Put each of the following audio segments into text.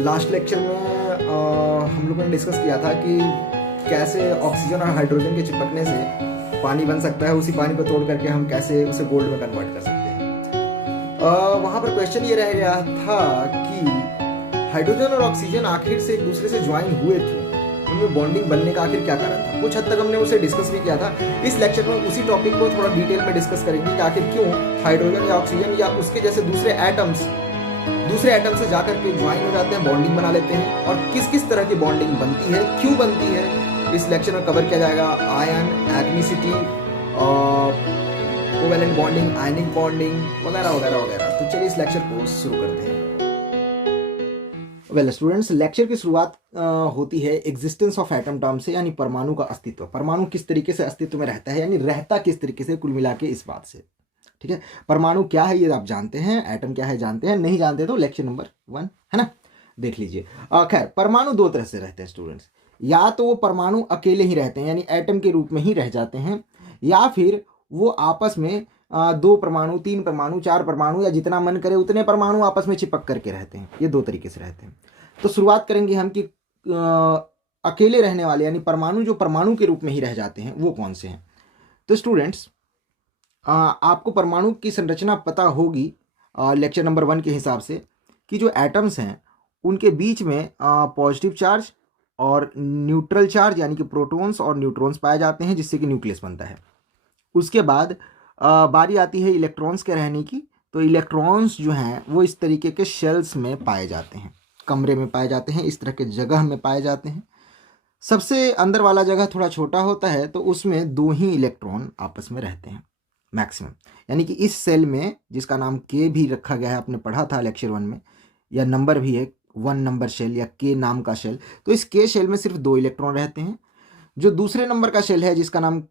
Last lecture में हम लोगों ने डिस्कस किया था कि कैसे ऑक्सीजन और हाइड्रोजन के चिपकने से पानी बन सकता है। उसी पानी को तोड़ करके हम कैसे उसे गोल्ड में कन्वर्ट कर सकते हैं। वहाँ पर क्वेश्चन ये रह गया था कि हाइड्रोजन और ऑक्सीजन आखिर से एक दूसरे से ज्वाइन हुए क्यों, उनमें बॉन्डिंग बनने का आखिर क्या कारण था। कुछ हद तक हमने उसे डिस्कस भी किया था। इस लेक्चर में उसी टॉपिक को थोड़ा डिटेल में डिस्कस करेंगे कि आखिर क्यों हाइड्रोजन या ऑक्सीजन या उसके जैसे दूसरे एटम से जाकर के ज्वाइन हो जाते हैं, बॉन्डिंग बना लेते हैं, और किस किस तरह की बॉन्डिंग बनती है, क्यों बनती है, इस लेक्चर में कवर किया जाएगा। Ion, atomicity, covalent bonding, ionic bonding वगैरह वगैरह वगैरह। तो चलिए इस लेक्चर को शुरू करते हैं। वेल स्टूडेंट्स, लेक्चर की शुरुआत होती है एग्जिस्टेंस ऑफ एटम टर्म से, यानी परमाणु का अस्तित्व। परमाणु किस तरीके से अस्तित्व में रहता है, यानी रहता किस तरीके से, कुल मिला के इस बात से। ठीक है, परमाणु क्या है ये आप जानते हैं, एटम क्या है जानते हैं, नहीं जानते तो लेक्चर नंबर 1 है ना, देख लीजिए। खैर, परमाणु दो तरह से रहते हैं स्टूडेंट्स। या तो वो परमाणु अकेले ही रहते हैं, यानी एटम के रूप में ही रह जाते हैं, या फिर वो आपस में 2 परमाणु, 3 परमाणु, 4 परमाणु, या जितना मन करे उतने परमाणु आपस में चिपक करके रहते हैं। ये 2 तरीके से रहते हैं। तो शुरुआत करेंगे हम कि अकेले रहने वाले यानी परमाणु जो परमाणु के रूप में ही रह जाते हैं वो कौन से हैं। तो स्टूडेंट्स, आपको परमाणु की संरचना पता होगी लेक्चर नंबर 1 के हिसाब से, कि जो एटम्स हैं उनके बीच में पॉजिटिव चार्ज और न्यूट्रल चार्ज यानी कि प्रोटॉन्स और न्यूट्रॉन्स पाए जाते हैं, जिससे कि न्यूक्लियस बनता है। उसके बाद बारी आती है इलेक्ट्रॉन्स के रहने की। तो इलेक्ट्रॉन्स जो हैं वो इस तरीके के शेल्स में पाए जाते हैं, कमरे में पाए जाते हैं, इस तरह के जगह में पाए जाते हैं। सबसे अंदर वाला जगह थोड़ा छोटा होता है, तो उसमें 2 ही इलेक्ट्रॉन आपस में रहते हैं मैक्सिमम। यानी कि इस सेल में, जिसका नाम के भी रखा गया है, आपने पढ़ा था लेक्चर 1 में, या नंबर भी है 1 नंबर शेल या के नाम का शेल। तो इस के शेल में सिर्फ 2 इलेक्ट्रॉन रहते हैं। जो दूसरे नंबर का शेल है, जिसका नाम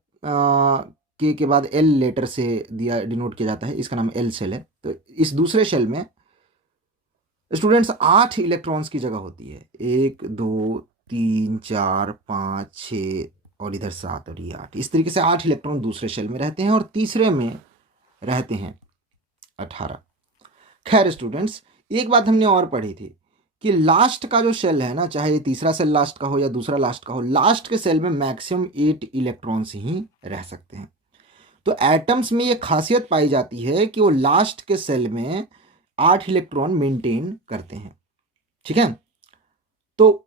के बाद एल लेटर से दिया डिनोट किया जाता है, इसका नाम एल शेल है। तो इस दूसरे शेल में स्टूडेंट्स 8 इलेक्ट्रॉन्स की जगह होती है। 1 2 3 4 5 6 और इधर 7 और ये 8। इस तरीके से 8 इलेक्ट्रॉन दूसरे शेल में रहते हैं, और तीसरे में रहते हैं 18। खैर स्टूडेंट्स, एक बात हमने और पढ़ी थी कि लास्ट का जो शेल है ना, चाहे ये तीसरा सेल लास्ट का हो या दूसरा लास्ट का हो, लास्ट के सेल में मैक्सिमम 8 इलेक्ट्रॉन्स ही रह सकते हैं। तो एटम्स में ये खासियत पाई जाती है कि वो लास्ट के सेल में 8 इलेक्ट्रॉन मेंटेन करते हैं। ठीक है, तो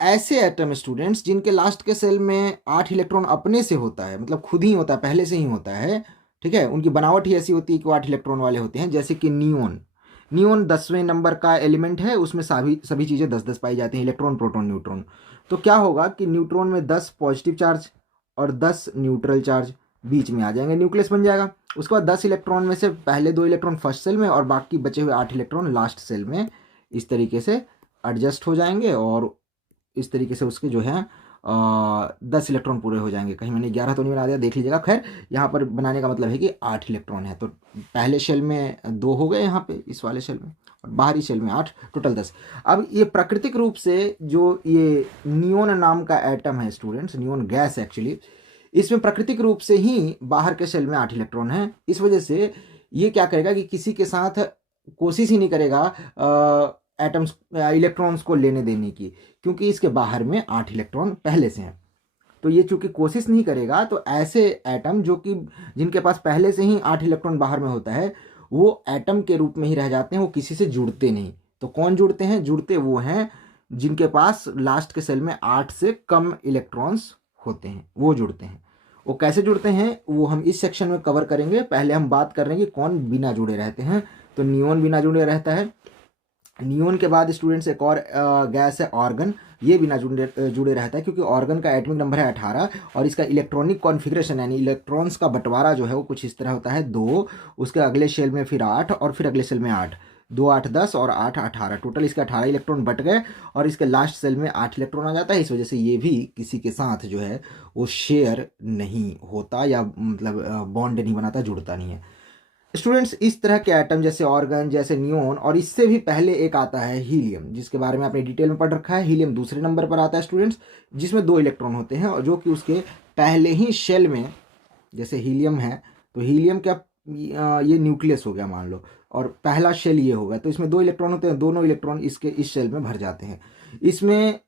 ऐसे एटम स्टूडेंट्स जिनके लास्ट के सेल में 8 इलेक्ट्रॉन अपने से होता है, मतलब खुद ही होता है, पहले से ही होता है, ठीक है, उनकी बनावट ही ऐसी होती है कि वो 8 इलेक्ट्रॉन वाले होते हैं। जैसे कि नियोन 10वें नंबर का एलिमेंट है, उसमें सभी चीज़ें 10-10 पाई जाती हैं, इलेक्ट्रॉन, प्रोटॉन, न्यूट्रॉन। तो क्या होगा कि न्यूट्रॉन में 10 पॉजिटिव चार्ज और 10 न्यूट्रल चार्ज बीच में आ जाएंगे, न्यूक्लियस बन जाएगा। उसके बाद 10 इलेक्ट्रॉन में से पहले 2 इलेक्ट्रॉन फर्स्ट सेल में और बाकी बचे हुए 8 इलेक्ट्रॉन लास्ट सेल में इस तरीके से एडजस्ट हो जाएंगे, और इस तरीके से उसके जो है 10 इलेक्ट्रॉन पूरे हो जाएंगे। कहीं मैंने 11 तो नहीं बना दिया, देख लीजिएगा। खैर, यहाँ पर बनाने का मतलब है कि 8 इलेक्ट्रॉन है। तो पहले शेल में 2 हो गए यहाँ पे इस वाले शेल में, और बाहरी शेल में 8, टोटल 10। अब ये प्राकृतिक रूप से जो ये नियोन नाम का एटम है स्टूडेंट्स, नियोन गैस एक्चुअली, इसमें प्राकृतिक रूप से ही बाहर के शेल में 8 इलेक्ट्रॉन है। इस वजह से ये क्या करेगा कि किसी के साथ कोशिश ही नहीं करेगा एटम्स इलेक्ट्रॉन्स को लेने देने की, क्योंकि इसके बाहर में 8 इलेक्ट्रॉन पहले से हैं। तो ये चूंकि कोशिश नहीं करेगा, तो ऐसे एटम जो कि जिनके पास पहले से ही 8 इलेक्ट्रॉन बाहर में होता है, वो एटम के रूप में ही रह जाते हैं, वो किसी से जुड़ते नहीं। तो कौन जुड़ते हैं? जुड़ते वो हैं जिनके पास लास्ट के सेल में 8 से कम इलेक्ट्रॉन्स होते हैं, वो जुड़ते हैं। वो कैसे जुड़ते हैं वो हम इस सेक्शन में कवर करेंगे। पहले हम बात कर रहे हैं कि कौन बिना जुड़े रहते हैं। तो नियोन बिना जुड़े रहता है। नियोन के बाद स्टूडेंट्स एक और गैस है ऑर्गन, ये बिना जुड़े रहता है, क्योंकि ऑर्गन का एटॉमिक नंबर है 18, और इसका इलेक्ट्रॉनिक कॉन्फ़िगरेशन यानी इलेक्ट्रॉन्स का बंटवारा जो है वो कुछ इस तरह होता है, 2, उसके अगले शेल में फिर 8, और फिर अगले शेल में 8, 2 8 10 और 8 18, टोटल इसके 18 इलेक्ट्रॉन बट गए, और इसके लास्ट सेल में 8 इलेक्ट्रॉन आ जाता है। इस वजह से ये भी किसी के साथ जो है वो शेयर नहीं होता, या मतलब बॉन्ड नहीं बनाता, जुड़ता नहीं है। स्टूडेंट्स, इस तरह के एटम जैसे ऑर्गन, जैसे नियोन, और इससे भी पहले एक आता है हीलियम, जिसके बारे में आपने डिटेल में पढ़ रखा है। हीलियम दूसरे नंबर पर आता है स्टूडेंट्स, जिसमें 2 इलेक्ट्रॉन होते हैं, और जो कि उसके पहले ही शेल में, जैसे हीलियम है, तो हीलियम क्या, ये न्यूक्लियस हो गया मान लो, और पहला शेल ये होगा, तो इसमें 2 इलेक्ट्रॉन होते हैं, दोनों इलेक्ट्रॉन इसके इस शेल में भर जाते हैं। इसमें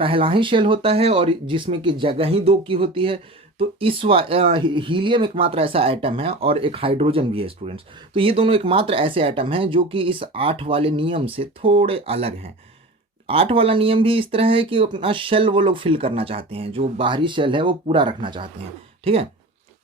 पहला ही शेल होता है और जिसमें कि जगह ही 2 की होती है। तो हीलियम एकमात्र ऐसा एटम है और एक हाइड्रोजन भी है स्टूडेंट्स। तो ये दोनों एकमात्र ऐसे एटम हैं जो कि इस 8 वाले नियम से थोड़े अलग हैं। 8 वाला नियम भी इस तरह है कि अपना शेल वो लोग फिल करना चाहते हैं, जो बाहरी शेल है वो पूरा रखना चाहते हैं, ठीक है।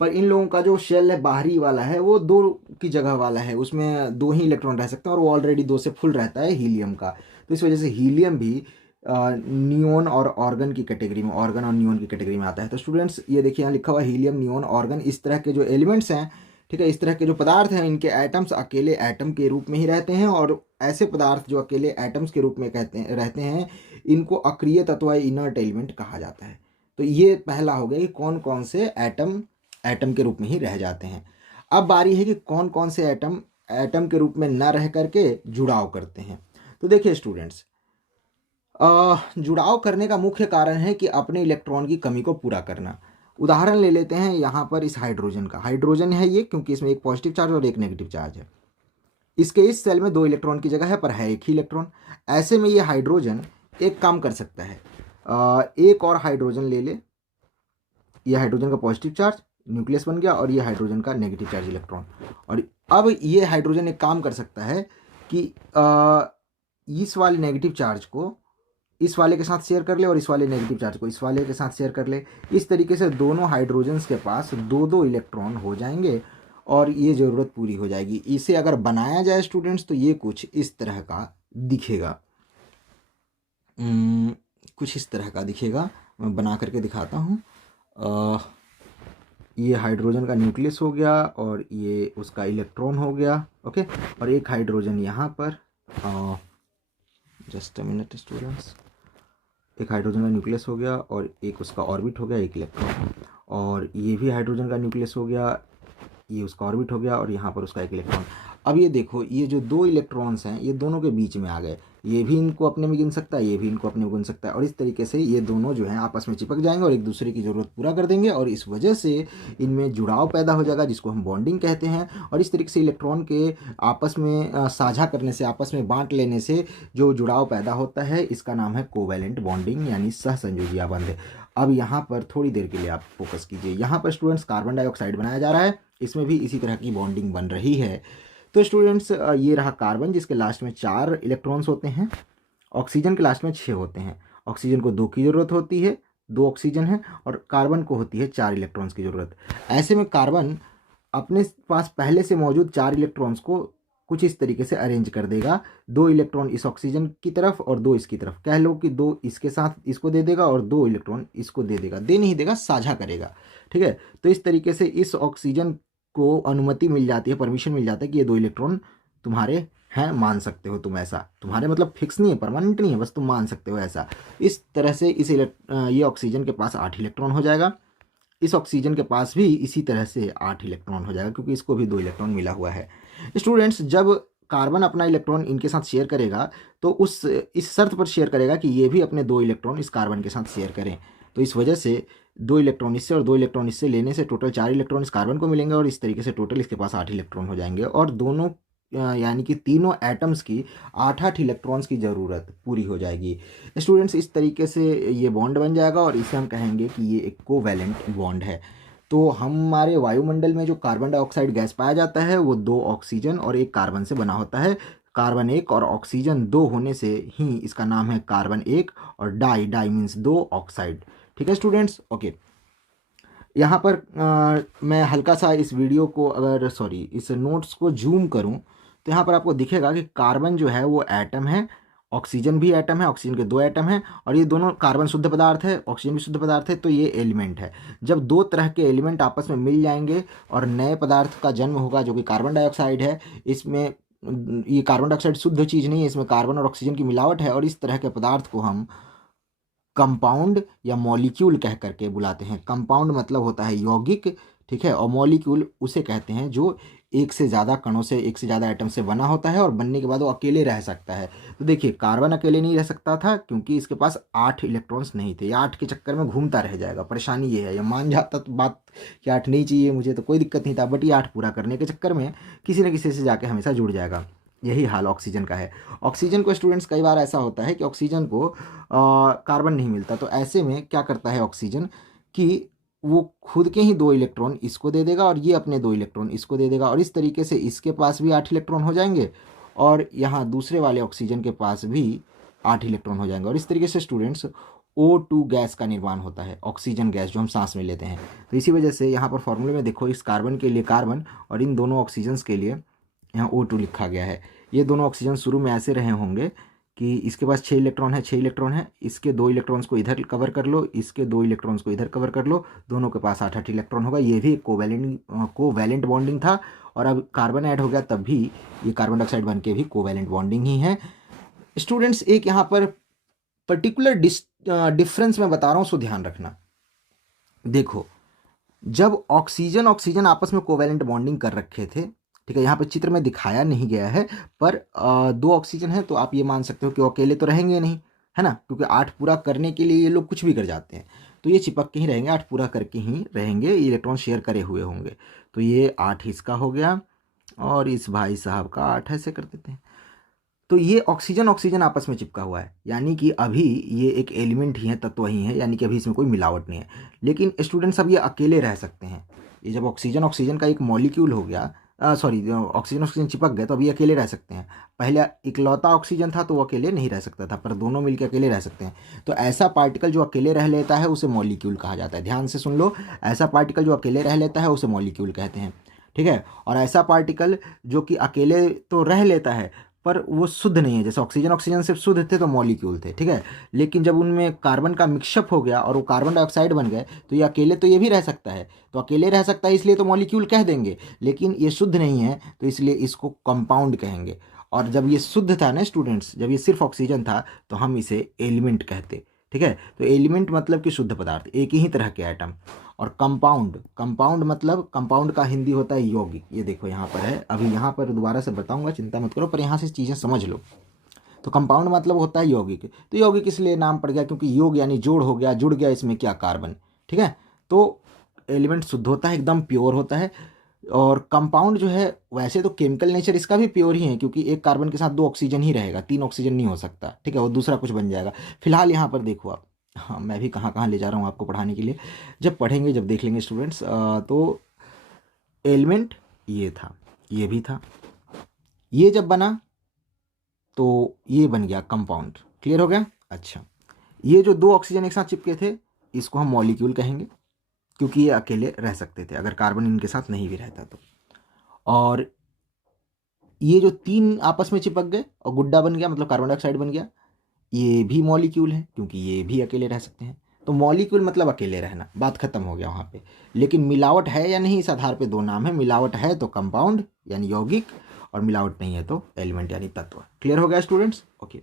पर इन लोगों का जो शेल है बाहरी वाला है वो 2 की जगह वाला है, उसमें 2 ही इलेक्ट्रॉन रह सकते हैं और वो ऑलरेडी 2 से फुल रहता है हीलियम का। तो इस वजह से हीलियम भी नियोन और ऑर्गन की कैटेगरी में, ऑर्गन और नियोन की कैटेगरी में आता है। तो स्टूडेंट्स ये देखिए यहाँ लिखा हुआ हीलियम, नियोन, ऑर्गन, इस तरह के जो एलिमेंट्स हैं, ठीक है, इस तरह के जो पदार्थ हैं, इनके एटम्स अकेले एटम के रूप में ही रहते हैं। और ऐसे पदार्थ जो अकेले एटम्स के रूप में रहते हैं, इनको अक्रिय तत्व, इनर्ट एलिमेंट कहा जाता है। तो ये पहला हो गया कि कौन कौन से एटम के रूप में ही रह जाते हैं। अब बारी है कि कौन कौन से एटम के रूप में न रह करके जुड़ाव करते हैं। तो देखिए स्टूडेंट्स, जुड़ाव करने का मुख्य कारण है कि अपने इलेक्ट्रॉन की कमी को पूरा करना। उदाहरण ले लेते हैं यहाँ पर इस हाइड्रोजन का। हाइड्रोजन है ये, क्योंकि इसमें एक पॉजिटिव चार्ज और एक नेगेटिव चार्ज है। इसके इस सेल में 2 इलेक्ट्रॉन की जगह है, पर है एक ही इलेक्ट्रॉन। ऐसे में ये हाइड्रोजन एक काम कर सकता है, एक और हाइड्रोजन ले ले, ये हाइड्रोजन का पॉजिटिव चार्ज न्यूक्लियस बन गया और ये हाइड्रोजन का नेगेटिव चार्ज इलेक्ट्रॉन। और अब ये हाइड्रोजन एक काम कर सकता है कि इस वाले नेगेटिव चार्ज को इस वाले के साथ शेयर कर ले और इस वाले नेगेटिव चार्ज को इस वाले के साथ शेयर कर ले। इस तरीके से दोनों हाइड्रोजन्स के पास 2-2 इलेक्ट्रॉन हो जाएंगे और ये ज़रूरत पूरी हो जाएगी। इसे अगर बनाया जाए स्टूडेंट्स तो ये कुछ इस तरह का दिखेगा, कुछ इस तरह का दिखेगा। मैं बना करके दिखाता हूँ। ये हाइड्रोजन का न्यूक्लियस हो गया और ये उसका इलेक्ट्रॉन हो गया, ओके। और एक हाइड्रोजन यहाँ पर, जस्ट अ मिनट स्टूडेंट्स, एक हाइड्रोजन का न्यूक्लियस हो गया और एक उसका ऑर्बिट हो गया, एक इलेक्ट्रॉन। और ये भी हाइड्रोजन का न्यूक्लियस हो गया, ये उसका ऑर्बिट हो गया और यहाँ पर उसका एक इलेक्ट्रॉन। अब ये देखो, ये जो 2 इलेक्ट्रॉन्स हैं ये दोनों के बीच में आ गए। ये भी इनको अपने में गिन सकता है, ये भी इनको अपने में गिन सकता है। और इस तरीके से ये दोनों जो हैं आपस में चिपक जाएंगे और एक दूसरे की ज़रूरत पूरा कर देंगे और इस वजह से इनमें जुड़ाव पैदा हो जाएगा, जिसको हम बॉन्डिंग कहते हैं। और इस तरीके से इलेक्ट्रॉन के आपस में साझा करने से, आपस में बांट लेने से जो जुड़ाव पैदा होता है, इसका नाम है कोवैलेंट बॉन्डिंग, यानी सहसंयोजिया बंध। अब यहाँ पर थोड़ी देर के लिए आप फोकस कीजिए। यहाँ पर स्टूडेंट्स कार्बन डाइऑक्साइड बनाया जा रहा है, इसमें भी इसी तरह की बॉन्डिंग बन रही है। तो स्टूडेंट्स ये रहा कार्बन, जिसके लास्ट में 4 इलेक्ट्रॉन्स होते हैं। ऑक्सीजन के लास्ट में 6 होते हैं। ऑक्सीजन को 2 की ज़रूरत होती है, 2 ऑक्सीजन है, और कार्बन को होती है 4 इलेक्ट्रॉन्स की ज़रूरत। ऐसे में कार्बन अपने पास पहले से मौजूद 4 इलेक्ट्रॉन्स को कुछ इस तरीके से अरेंज कर देगा, 2 इलेक्ट्रॉन इस ऑक्सीजन की तरफ और 2 इसकी तरफ। कह लो कि 2 इसके साथ इसको दे देगा और 2 इलेक्ट्रॉन इसको दे देगा, दे नहीं देगा, साझा करेगा, ठीक है। तो इस तरीके से इस ऑक्सीजन को अनुमति मिल जाती है, परमिशन मिल जाता है कि ये 2 इलेक्ट्रॉन तुम्हारे हैं, मान सकते हो तुम ऐसा। तुम्हारे मतलब फिक्स नहीं है, परमानेंट नहीं है, बस तुम मान सकते हो ऐसा। इस तरह से ये ऑक्सीजन के पास 8 इलेक्ट्रॉन हो जाएगा। इस ऑक्सीजन के पास भी इसी तरह से 8 इलेक्ट्रॉन हो जाएगा, क्योंकि इसको भी 2 इलेक्ट्रॉन मिला हुआ है। स्टूडेंट्स, जब कार्बन अपना इलेक्ट्रॉन इनके साथ शेयर करेगा तो इस शर्त पर शेयर करेगा कि ये भी अपने 2 इलेक्ट्रॉन इस कार्बन के साथ शेयर करें। तो इस वजह से 2 इलेक्ट्रॉन इससे और 2 इलेक्ट्रॉन इससे लेने से टोटल 4 इलेक्ट्रॉन इस कार्बन को मिलेंगे और इस तरीके से टोटल इसके पास 8 इलेक्ट्रॉन हो जाएंगे। और दोनों यानी कि तीनों एटम्स की 8-8 इलेक्ट्रॉन्स की ज़रूरत पूरी हो जाएगी। स्टूडेंट्स, इस तरीके से ये बॉन्ड बन जाएगा और इसे हम कहेंगे कि ये एक कोवैलेंट बॉन्ड है। तो हमारे वायुमंडल में जो कार्बन डाइऑक्साइड गैस पाया जाता है वो 2 ऑक्सीजन और 1 कार्बन से बना होता है। कार्बन 1 और ऑक्सीजन 2 होने से ही इसका नाम है कार्बन 1, और डाई मीन्स 2 ऑक्साइड, ठीक है स्टूडेंट्स, ओके। यहाँ पर मैं हल्का सा इस वीडियो को इस नोट्स को जूम करूँ तो यहाँ पर आपको दिखेगा कि कार्बन जो है वो एटम है, ऑक्सीजन भी एटम है, ऑक्सीजन के 2 एटम हैं, और ये दोनों, कार्बन शुद्ध पदार्थ है, ऑक्सीजन भी शुद्ध पदार्थ है, तो ये एलिमेंट है। जब 2 तरह के एलिमेंट आपस में मिल जाएंगे और नए पदार्थ का जन्म होगा जो कि कार्बन डाइऑक्साइड है। इसमें ये कार्बन डाइऑक्साइड शुद्ध चीज़ नहीं है, इसमें कार्बन और ऑक्सीजन की मिलावट है, और इस तरह के पदार्थ को हम कंपाउंड या मॉलिक्यूल कह करके बुलाते हैं। कंपाउंड मतलब होता है यौगिक, ठीक है, और मॉलिक्यूल उसे कहते हैं जो एक से ज़्यादा कणों से, एक से ज़्यादा एटम से बना होता है और बनने के बाद वो अकेले रह सकता है। तो देखिए कार्बन अकेले नहीं रह सकता था क्योंकि इसके पास 8 इलेक्ट्रॉन्स नहीं थे, या 8 के चक्कर में घूमता रह जाएगा। परेशानी ये है, या मान जाता तो बात कि 8 नहीं चाहिए मुझे तो कोई दिक्कत नहीं था, बट ये 8 पूरा करने के चक्कर में किसी न किसी से जाके हमेशा जुड़ जाएगा। यही हाल ऑक्सीजन का है। ऑक्सीजन को स्टूडेंट्स कई बार ऐसा होता है कि ऑक्सीजन को कार्बन नहीं मिलता, तो ऐसे में क्या करता है ऑक्सीजन कि वो खुद के ही 2 इलेक्ट्रॉन इसको दे देगा और ये अपने 2 इलेक्ट्रॉन इसको दे देगा, और इस तरीके से इसके पास भी 8 इलेक्ट्रॉन हो जाएंगे और यहाँ दूसरे वाले ऑक्सीजन के पास भी 8 इलेक्ट्रॉन हो जाएंगे। और इस तरीके से स्टूडेंट्स O2 गैस का निर्माण होता है, ऑक्सीजन गैस जो हम सांस में लेते हैं। तो इसी वजह से यहाँ पर फॉर्मूले में देखो, इस कार्बन के लिए कार्बन और इन दोनों ऑक्सीजन्स के लिए यहाँ O2 लिखा गया है। ये दोनों ऑक्सीजन शुरू में ऐसे रहे होंगे कि इसके पास 6 इलेक्ट्रॉन है, 6 इलेक्ट्रॉन है, इसके 2 इलेक्ट्रॉन्स को इधर कवर कर लो, इसके 2 इलेक्ट्रॉन्स को इधर कवर कर लो, दोनों के पास 8-8 इलेक्ट्रॉन होगा। ये भी कोवैलेंट बॉन्डिंग था, और अब कार्बन ऐड हो गया तब भी ये कार्बन डाइऑक्साइड बन के भी कोवैलेंट बॉन्डिंग ही है। स्टूडेंट्स एक यहाँ पर पर्टिकुलर डिफरेंस मैं बता रहा हूँ, सो ध्यान रखना। देखो जब ऑक्सीजन ऑक्सीजन आपस में कोवैलेंट बॉन्डिंग कर रखे थे, ठीक है, यहाँ पे चित्र में दिखाया नहीं गया है, पर 2 ऑक्सीजन है तो आप ये मान सकते हो कि वो अकेले तो रहेंगे नहीं, है ना, क्योंकि 8 पूरा करने के लिए ये लोग कुछ भी कर जाते हैं, तो ये चिपक के ही रहेंगे, 8 पूरा करके ही रहेंगे, इलेक्ट्रॉन शेयर करे हुए होंगे। तो ये 8 इसका हो गया और इस भाई साहब का 8 ऐसे कर देते हैं। तो ये ऑक्सीजन ऑक्सीजन आपस में चिपका हुआ है, यानी कि अभी ये एक एलिमेंट ही है, तत्व ही है, यानी कि अभी इसमें कोई मिलावट नहीं है। लेकिन स्टूडेंट्स अब ये अकेले रह सकते हैं। ये जब ऑक्सीजन ऑक्सीजन का एक मॉलिक्यूल हो गया, सॉरी ऑक्सीजन ऑक्सीजन चिपक गए, तो अभी अकेले रह सकते हैं। पहले इकलौता ऑक्सीजन था तो वो अकेले नहीं रह सकता था, पर दोनों मिलकर अकेले रह सकते हैं। तो ऐसा पार्टिकल जो अकेले रह लेता है उसे मॉलिक्यूल कहा जाता है। ध्यान से सुन लो, ऐसा पार्टिकल जो अकेले रह लेता है उसे मॉलिक्यूल कहते हैं, ठीक है। और ऐसा पार्टिकल जो कि अकेले तो रह लेता है पर वो शुद्ध नहीं है, जैसे ऑक्सीजन ऑक्सीजन सिर्फ शुद्ध थे तो मॉलिक्यूल थे, ठीक है। लेकिन जब उनमें कार्बन का मिक्सअप हो गया और वो कार्बन डाइऑक्साइड बन गए, तो ये अकेले तो ये भी रह सकता है, तो अकेले रह सकता है इसलिए तो मॉलिक्यूल कह देंगे, लेकिन ये शुद्ध नहीं है तो इसलिए इसको कंपाउंड कहेंगे। और जब ये शुद्ध था ना स्टूडेंट्स, जब ये सिर्फ ऑक्सीजन था तो हम इसे एलिमेंट कहते, ठीक है। तो एलिमेंट मतलब कि शुद्ध पदार्थ, एक ही तरह के एटम। और कंपाउंड, कंपाउंड मतलब, कंपाउंड का हिंदी होता है यौगिक। ये देखो यहाँ पर है, अभी यहाँ पर दोबारा से बताऊंगा, चिंता मत करो, पर यहाँ से चीज़ें समझ लो। तो कंपाउंड मतलब होता है यौगिक, तो यौगिक इसलिए नाम पड़ गया क्योंकि योग यानी जोड़ हो गया, जुड़ गया इसमें क्या, कार्बन, ठीक है। तो एलिमेंट शुद्ध होता है, एकदम प्योर होता है। और कंपाउंड जो है वैसे तो केमिकल नेचर इसका भी प्योर ही है, क्योंकि एक कार्बन के साथ 2 ऑक्सीजन ही रहेगा, 3 ऑक्सीजन नहीं हो सकता, ठीक है, वो दूसरा कुछ बन जाएगा। फिलहाल यहाँ पर देखो आप, हाँ मैं भी कहाँ कहाँ ले जा रहा हूँ आपको पढ़ाने के लिए, जब पढ़ेंगे जब देख लेंगे स्टूडेंट्स। तो एलिमेंट ये था, ये भी था, ये जब बना तो ये बन गया कंपाउंड। क्लियर हो गया? अच्छा, ये जो 2 ऑक्सीजन एक साथ चिपके थे इसको हम मॉलिक्यूल कहेंगे, क्योंकि ये अकेले रह सकते थे अगर कार्बन इनके साथ नहीं भी रहता तो। और ये जो 3 आपस में चिपक गए और गुड्डा बन गया, मतलब कार्बन डाइऑक्साइड बन गया, ये भी मॉलिक्यूल है क्योंकि ये भी अकेले रह सकते हैं। तो मॉलिक्यूल मतलब अकेले रहना, बात खत्म हो गया वहाँ पे। लेकिन मिलावट है या नहीं, इस आधार पे 2 नाम है, मिलावट है तो कंपाउंड यानी यौगिक, और मिलावट नहीं है तो एलिमेंट यानी तत्व। क्लियर हो गया स्टूडेंट्स? ओके।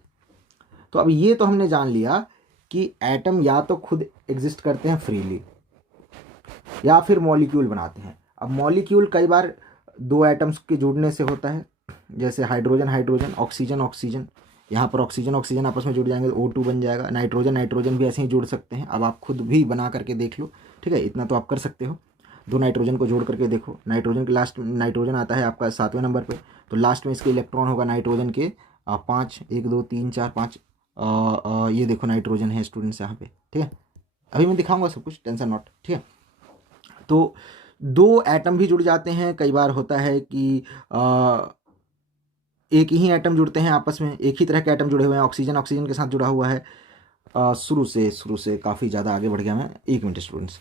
तो अब ये तो हमने जान लिया कि एटम या तो खुद एग्जिस्ट करते हैं फ्रीली या फिर मॉलिक्यूल बनाते हैं। अब मॉलिक्यूल कई बार 2 एटम्स के जुड़ने से होता है, जैसे हाइड्रोजन हाइड्रोजन, ऑक्सीजन ऑक्सीजन, यहाँ पर ऑक्सीजन ऑक्सीजन आपस में जुड़ जाएंगे तो O2 बन जाएगा। नाइट्रोजन नाइट्रोजन भी ऐसे ही जुड़ सकते हैं, अब आप खुद भी बना करके देख लो, ठीक है, इतना तो आप कर सकते हो। 2 नाइट्रोजन को जोड़ करके देखो, नाइट्रोजन के लास्ट, नाइट्रोजन आता है आपका 7वें नंबर पे, तो लास्ट में इसके इलेक्ट्रॉन होगा नाइट्रोजन के 5, 1 2 3 4 5, ये देखो नाइट्रोजन है स्टूडेंट्स यहाँ पे, ठीक है। अभी मैं दिखाऊंगा सब कुछ, टेंशन नॉट, ठीक है। तो 2 एटम भी जुड़ जाते हैं, कई बार होता है कि एक ही एटम जुड़ते हैं आपस में, एक ही तरह के एटम जुड़े हुए हैं, ऑक्सीजन ऑक्सीजन के साथ जुड़ा हुआ है। शुरू से काफ़ी ज़्यादा आगे बढ़ गया मैं, 1 मिनट स्टूडेंट्स।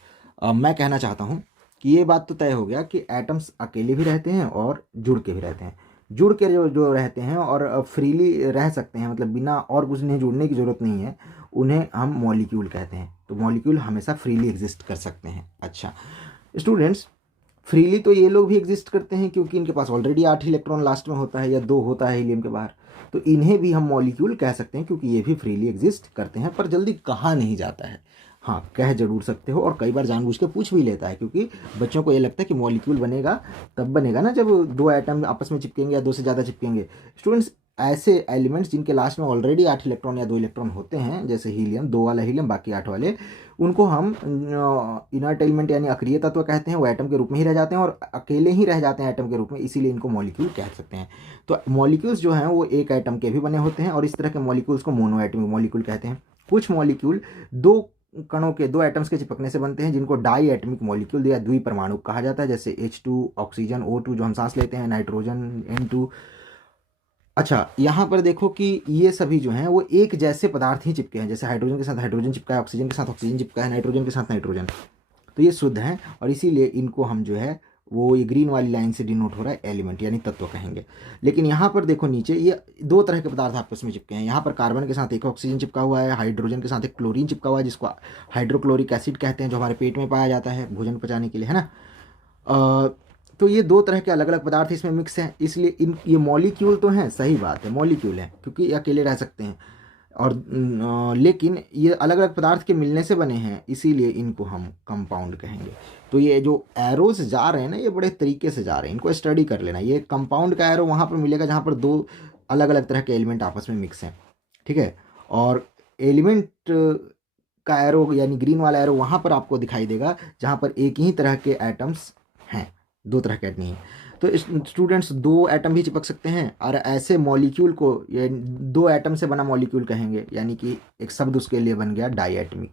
मैं कहना चाहता हूँ कि ये बात तो तय हो गया कि एटम्स अकेले भी रहते हैं और जुड़ के भी रहते हैं। जुड़ के जो जो रहते हैं और फ्रीली रह सकते हैं, मतलब बिना और कुछ नहीं जुड़ने की ज़रूरत नहीं है, उन्हें हम मॉलिक्यूल कहते हैं। तो मॉलिक्यूल हमेशा फ्रीली एग्जिस्ट कर सकते हैं। अच्छा स्टूडेंट्स, फ्रीली तो ये लोग भी एग्जिस्ट करते हैं क्योंकि इनके पास ऑलरेडी 8 इलेक्ट्रॉन लास्ट में होता है या 2 होता है हीलियम के बाहर, तो इन्हें भी हम मॉलिक्यूल कह सकते हैं क्योंकि ये भी फ्रीली एग्जिस्ट करते हैं, पर जल्दी कहा नहीं जाता है। हाँ, कह ज़रूर सकते हो, और कई बार जानबूझ के पूछ भी लेता है, क्योंकि बच्चों को ये लगता है कि मॉलिक्यूल बनेगा तब बनेगा ना जब दो एटम आपस में चिपकेंगे या दो से ज़्यादा चिपकेंगे। स्टूडेंट्स, ऐसे एलिमेंट्स जिनके लास्ट में ऑलरेडी 8 इलेक्ट्रॉन या 2 इलेक्ट्रॉन होते हैं, जैसे हीलियम, 2 वाला हीलियम बाकी 8 वाले, उनको हम इनर्ट एलिमेंट यानी अक्रिय तत्व कहते हैं। वो एटम के रूप में ही रह जाते हैं और अकेले ही रह जाते हैं एटम के रूप में, इसीलिए इनको मॉलिक्यूल कह सकते हैं। तो मॉलिक्यूल्स जो हैं वो एक एटम के भी बने होते हैं, और इस तरह के मॉलिक्यूल्स को मोनोएटमिक मॉलिक्यूल कहते हैं। कुछ मॉलिक्यूल दो कणों के, दो एटम्स के चिपकने से बनते हैं, जिनको डाई एटमिक मॉलिक्यूल या द्विपरमाणु कहा जाता है, जैसे H2, ऑक्सीजन, O2 जो हम सांस लेते हैं, नाइट्रोजन N2। अच्छा, यहाँ पर देखो कि ये सभी जो हैं वो एक जैसे पदार्थ ही चिपके हैं, जैसे हाइड्रोजन के साथ हाइड्रोजन चिपका है, ऑक्सीजन के साथ ऑक्सीजन चिपका है, नाइट्रोजन के साथ नाइट्रोजन। तो ये शुद्ध हैं, और इसीलिए इनको हम जो है वो ये ग्रीन वाली लाइन से डिनोट हो रहा है एलिमेंट यानी तत्व कहेंगे। लेकिन यहाँ पर देखो नीचे ये दो तरह के पदार्थ आपस में चिपके हैं। यहाँ पर कार्बन के साथ एक ऑक्सीजन चिपका हुआ है, हाइड्रोजन के साथ एक क्लोरीन चिपका हुआ है, जिसको हाइड्रोक्लोरिक एसिड कहते हैं, जो हमारे पेट में पाया जाता है भोजन पचाने के लिए, है ना। तो ये दो तरह के अलग अलग पदार्थ इसमें मिक्स हैं, इसलिए ये मॉलिक्यूल तो हैं, सही बात है, मॉलिक्यूल हैं, क्योंकि ये अकेले रह सकते हैं, और लेकिन ये अलग अलग पदार्थ के मिलने से बने हैं, इसीलिए इनको हम कंपाउंड कहेंगे। तो ये जो एरोस जा रहे हैं ना, ये बड़े तरीके से जा रहे हैं, इनको स्टडी कर लेना। ये कंपाउंड का एरो वहाँ पर मिलेगा जहाँ पर दो अलग अलग तरह के एलिमेंट आपस में मिक्स हैं, ठीक है। और एलिमेंट का एरो यानी ग्रीन वाला एरो वहाँ पर आपको दिखाई देगा जहाँ पर एक ही तरह के एटम्स हैं, दो तरह के एटम नहीं है। तो स्टूडेंट्स, दो एटम भी चिपक सकते हैं, और ऐसे मॉलिक्यूल को ये दो एटम से बना मॉलिक्यूल कहेंगे, यानी कि एक शब्द उसके लिए बन गया डाई एटमिक,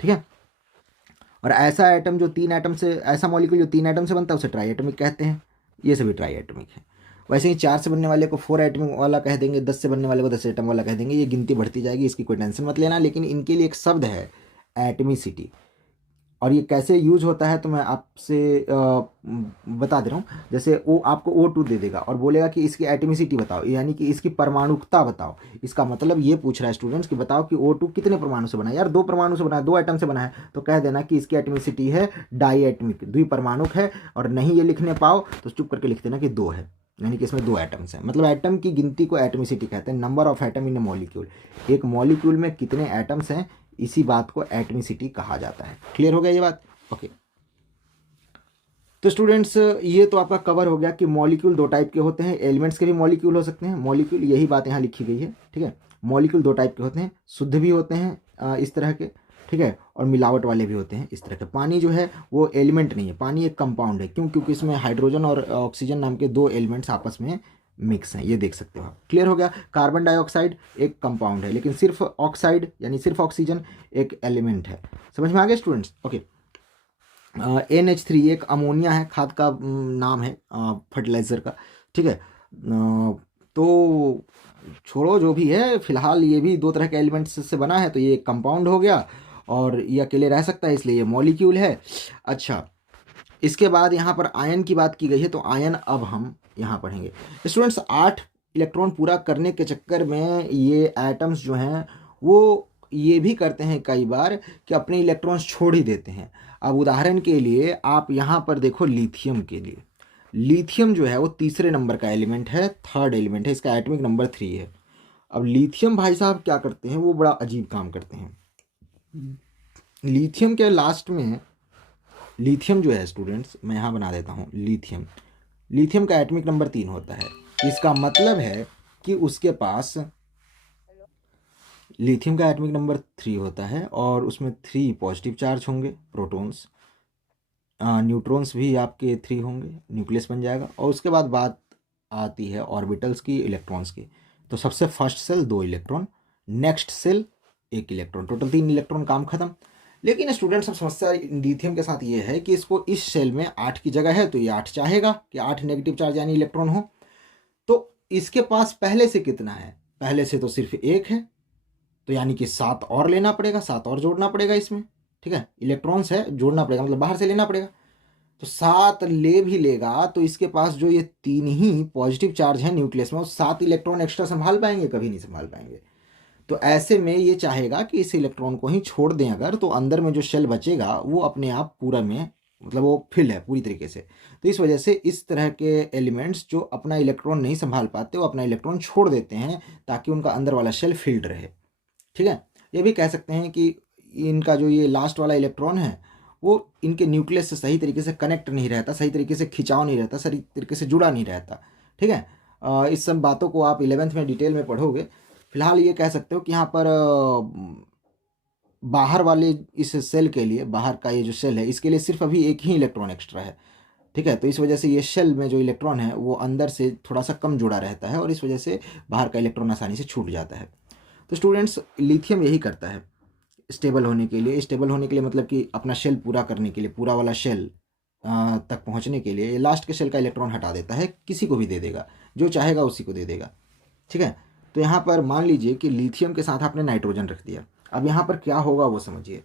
ठीक है। और ऐसा एटम जो तीन एटम से, ऐसा मॉलिक्यूल जो तीन एटम से बनता है उसे ट्राई एटमिक कहते हैं। ये सभी ट्राई एटमिक है। वैसे ही 4 से बनने वाले को 4 एटमिक वाला कह देंगे, 10 से बनने वाले को 10 एटम वाला कह देंगे। ये गिनती बढ़ती जाएगी, इसकी कोई टेंशन मत लेना। लेकिन इनके लिए एक शब्द है एटमिसिटी, और ये कैसे यूज होता है तो मैं आपसे बता दे रहा हूँ। जैसे वो आपको O2 दे देगा और बोलेगा कि इसकी एटमिसिटी बताओ, यानी कि इसकी परमाणुकता बताओ। इसका मतलब ये पूछ रहा है स्टूडेंट्स कि बताओ कि O2 कितने परमाणु से बना है। यार 2 परमाणु से बना है, 2 एटम से बना है, तो कह देना कि इसकी एटमिसिटी है डाई एटमिक, द्विपरमाणुक है। और नहीं ये लिखने पाओ तो चुप करके लिख देना कि 2 है, यानी कि इसमें 2 एटम्स हैं। मतलब एटम की गिनती को एटमिसिटी कहते हैं, number of atom in A molecule. एक मॉलिक्यूल में कितने एटम्स हैं, इसी बात को एटमिसिटी कहा जाता है। क्लियर हो गया ये बात? ओके। तो स्टूडेंट्स, ये तो आपका कवर हो गया कि मॉलिक्यूल दो टाइप के होते हैं। एलिमेंट्स के भी मॉलिक्यूल हो सकते हैं। मॉलिक्यूल, यही बात यहाँ लिखी गई है, ठीक है। मॉलिक्यूल दो टाइप के होते हैं, शुद्ध भी होते हैं इस तरह के, ठीक है, और मिलावट वाले भी होते हैं इस तरह के। पानी जो है वो एलिमेंट नहीं है, पानी एक कंपाउंड है। क्यों? क्योंकि इसमें हाइड्रोजन और ऑक्सीजन नाम के 2 एलिमेंट्स आपस में मिक्स हैं, ये देख सकते हो आप। क्लियर हो गया? कार्बन डाइऑक्साइड एक कंपाउंड है, लेकिन सिर्फ ऑक्साइड यानी सिर्फ ऑक्सीजन एक एलिमेंट है। समझ में आ गया स्टूडेंट्स? ओके। NH3 एक अमोनिया है, खाद का नाम है, फर्टिलाइज़र का, ठीक है। तो छोड़ो जो भी है, फिलहाल ये भी 2 तरह के एलिमेंट्स से बना है, तो ये कंपाउंड हो गया, और ये अकेले रह सकता है, इसलिए ये मॉलिक्यूल है। अच्छा, इसके बाद यहाँ पर आयन की बात की गई है, तो आयन अब हम यहाँ पढ़ेंगे। स्टूडेंट्स, 8 इलेक्ट्रॉन पूरा करने के चक्कर में ये एटम्स जो हैं वो ये भी करते हैं कई बार कि अपने इलेक्ट्रॉन्स छोड़ ही देते हैं। अब उदाहरण के लिए आप यहाँ पर देखो, लिथियम के लिए, लिथियम जो है वो तीसरे नंबर का एलिमेंट है, थर्ड एलिमेंट है, इसका एटॉमिक नंबर 3 है। अब लिथियम भाई साहब क्या करते हैं, वो बड़ा अजीब काम करते हैं। लिथियम के लास्ट में, लिथियम जो है स्टूडेंट्स, मैं यहाँ बना देता हूँ, लिथियम का एटॉमिक नंबर 3 होता है। इसका मतलब है कि उसके पास लिथियम का एटॉमिक नंबर 3 होता है, और उसमें 3 पॉजिटिव चार्ज होंगे, प्रोटॉन्स, न्यूट्रॉन्स भी आपके 3 होंगे, न्यूक्लियस बन जाएगा। और उसके बाद बात आती है ऑर्बिटल्स की, इलेक्ट्रॉन्स की। तो सबसे first cell 2 electron, next cell 1 electron, total 3 electron, काम खत्म। लेकिन स्टूडेंट्स, अब समस्या लिथियम के साथ ये है कि इसको इस सेल में 8 की जगह है, तो ये 8 चाहेगा कि 8 नेगेटिव चार्ज यानी इलेक्ट्रॉन हो। तो इसके पास पहले से कितना है? पहले से तो सिर्फ 1 है, तो यानी कि 7 और लेना पड़ेगा, 7 और जोड़ना पड़ेगा इसमें, ठीक है। इलेक्ट्रॉन्स है, जोड़ना पड़ेगा, मतलब बाहर से लेना पड़ेगा। तो 7 ले भी लेगा तो इसके पास जो ये 3 ही पॉजिटिव चार्ज है न्यूक्लियस में, वो 7 इलेक्ट्रॉन एक्स्ट्रा संभाल पाएंगे? कभी नहीं संभाल पाएंगे। तो ऐसे में ये चाहेगा कि इस इलेक्ट्रॉन को ही छोड़ दें अगर, तो अंदर में जो शेल बचेगा वो अपने आप पूरा में, मतलब वो फिल है पूरी तरीके से। तो इस वजह से इस तरह के एलिमेंट्स जो अपना इलेक्ट्रॉन नहीं संभाल पाते, वो अपना इलेक्ट्रॉन छोड़ देते हैं ताकि उनका अंदर वाला शेल फिल्ड रहे, ठीक है। ये भी कह सकते हैं कि इनका जो ये लास्ट वाला इलेक्ट्रॉन है वो इनके न्यूक्लियस से सही तरीके से कनेक्ट नहीं रहता, सही तरीके से खिंचाव नहीं रहता, सही तरीके से जुड़ा नहीं रहता। ठीक है, इस सब बातों को आप 11th में डिटेल में पढ़ोगे। फिलहाल ये कह सकते हो कि यहाँ पर बाहर वाले इस सेल के लिए, बाहर का ये जो सेल है इसके लिए सिर्फ अभी एक ही इलेक्ट्रॉन एक्स्ट्रा है। ठीक है, तो इस वजह से ये शेल में जो इलेक्ट्रॉन है वो अंदर से थोड़ा सा कम जुड़ा रहता है और इस वजह से बाहर का इलेक्ट्रॉन आसानी से छूट जाता है। तो स्टूडेंट्स, लिथियम यही करता है स्टेबल होने के लिए। स्टेबल होने के लिए मतलब कि अपना शेल पूरा करने के लिए, पूरा वाला शेल तक पहुंचने के लिए लास्ट के शेल का इलेक्ट्रॉन हटा देता है, किसी को भी दे देगा, जो चाहेगा उसी को दे देगा। ठीक है, तो यहाँ पर मान लीजिए कि लिथियम के साथ आपने नाइट्रोजन रख दिया। अब यहाँ पर क्या होगा वो समझिए।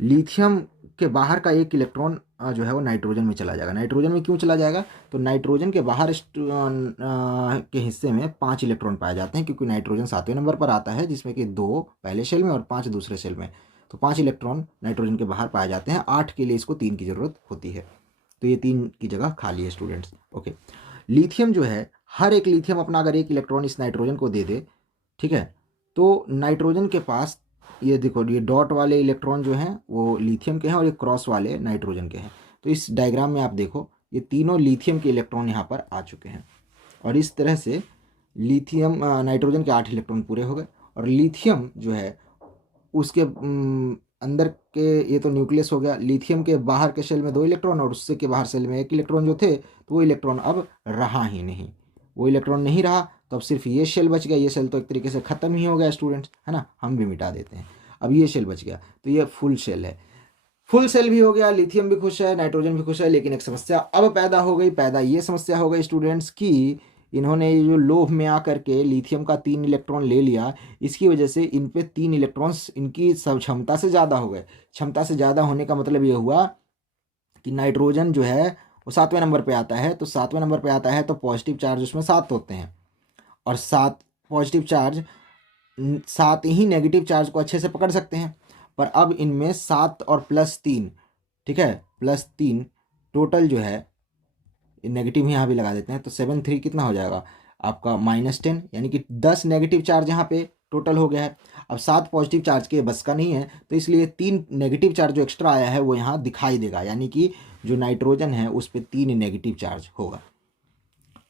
लिथियम के बाहर का एक इलेक्ट्रॉन जो है वो नाइट्रोजन में चला जाएगा। नाइट्रोजन में क्यों चला जाएगा? तो नाइट्रोजन के बाहर के हिस्से में 5 इलेक्ट्रॉन पाए जाते हैं, क्योंकि नाइट्रोजन 7वें नंबर पर आता है, जिसमें कि 2 पहले शेल में और 5 दूसरे शेल में। तो 5 इलेक्ट्रॉन नाइट्रोजन के बाहर पाए जाते हैं। 8 के लिए इसको 3 की ज़रूरत होती है, तो ये 3 की जगह खाली है स्टूडेंट्स। ओके, लिथियम जो है, हर एक लिथियम अपना अगर एक इलेक्ट्रॉन इस नाइट्रोजन को दे दे, ठीक है, तो नाइट्रोजन के पास ये देखो, ये डॉट वाले इलेक्ट्रॉन जो हैं वो लिथियम के हैं और ये क्रॉस वाले नाइट्रोजन के हैं। तो इस डायग्राम में आप देखो, ये तीनों लिथियम के इलेक्ट्रॉन यहाँ पर आ चुके हैं और इस तरह से लिथियम नाइट्रोजन के 8 इलेक्ट्रॉन पूरे हो गए। और लिथियम जो है उसके अंदर के, ये तो न्यूक्लियस हो गया, लिथियम के बाहर के शेल में 2 इलेक्ट्रॉन और उससे के बाहर शेल में 1 इलेक्ट्रॉन जो थे, तो वो इलेक्ट्रॉन अब रहा ही नहीं। वो इलेक्ट्रॉन नहीं रहा तो अब सिर्फ ये शेल बच गया। ये शेल तो एक तरीके से ख़त्म ही हो गया स्टूडेंट्स, है ना, हम भी मिटा देते हैं। अब ये शेल बच गया, तो ये फुल शेल है। फुल सेल भी हो गया, लिथियम भी खुश है, नाइट्रोजन भी खुश है। लेकिन एक समस्या अब पैदा हो गई। ये समस्या हो गई स्टूडेंट्स की इन्होंने जो लोभ में आकर के लिथियम का 3 इलेक्ट्रॉन ले लिया, इसकी वजह से इन पे 3 इलेक्ट्रॉन्स इनकी सब क्षमता से ज़्यादा हो गए। क्षमता से ज़्यादा होने का मतलब ये हुआ कि नाइट्रोजन जो है वो 7वें नंबर पे आता है। तो 7वें नंबर पे आता है तो पॉजिटिव चार्ज उसमें 7 होते हैं और 7 पॉजिटिव चार्ज 7 ही नेगेटिव चार्ज को अच्छे से पकड़ सकते हैं। पर अब इनमें 7 और +3, ठीक है, +3 टोटल जो है, नेगेटिव ही यहाँ भी लगा देते हैं, तो 7 3 कितना हो जाएगा आपका -10, यानी कि 10 नेगेटिव चार्ज यहाँ पे टोटल हो गया है। अब 7 पॉजिटिव चार्ज के बस का नहीं है, तो इसलिए 3 नेगेटिव चार्ज जो एक्स्ट्रा आया है वो यहाँ दिखाई देगा, यानी कि जो नाइट्रोजन है उस पर 3 नेगेटिव चार्ज होगा।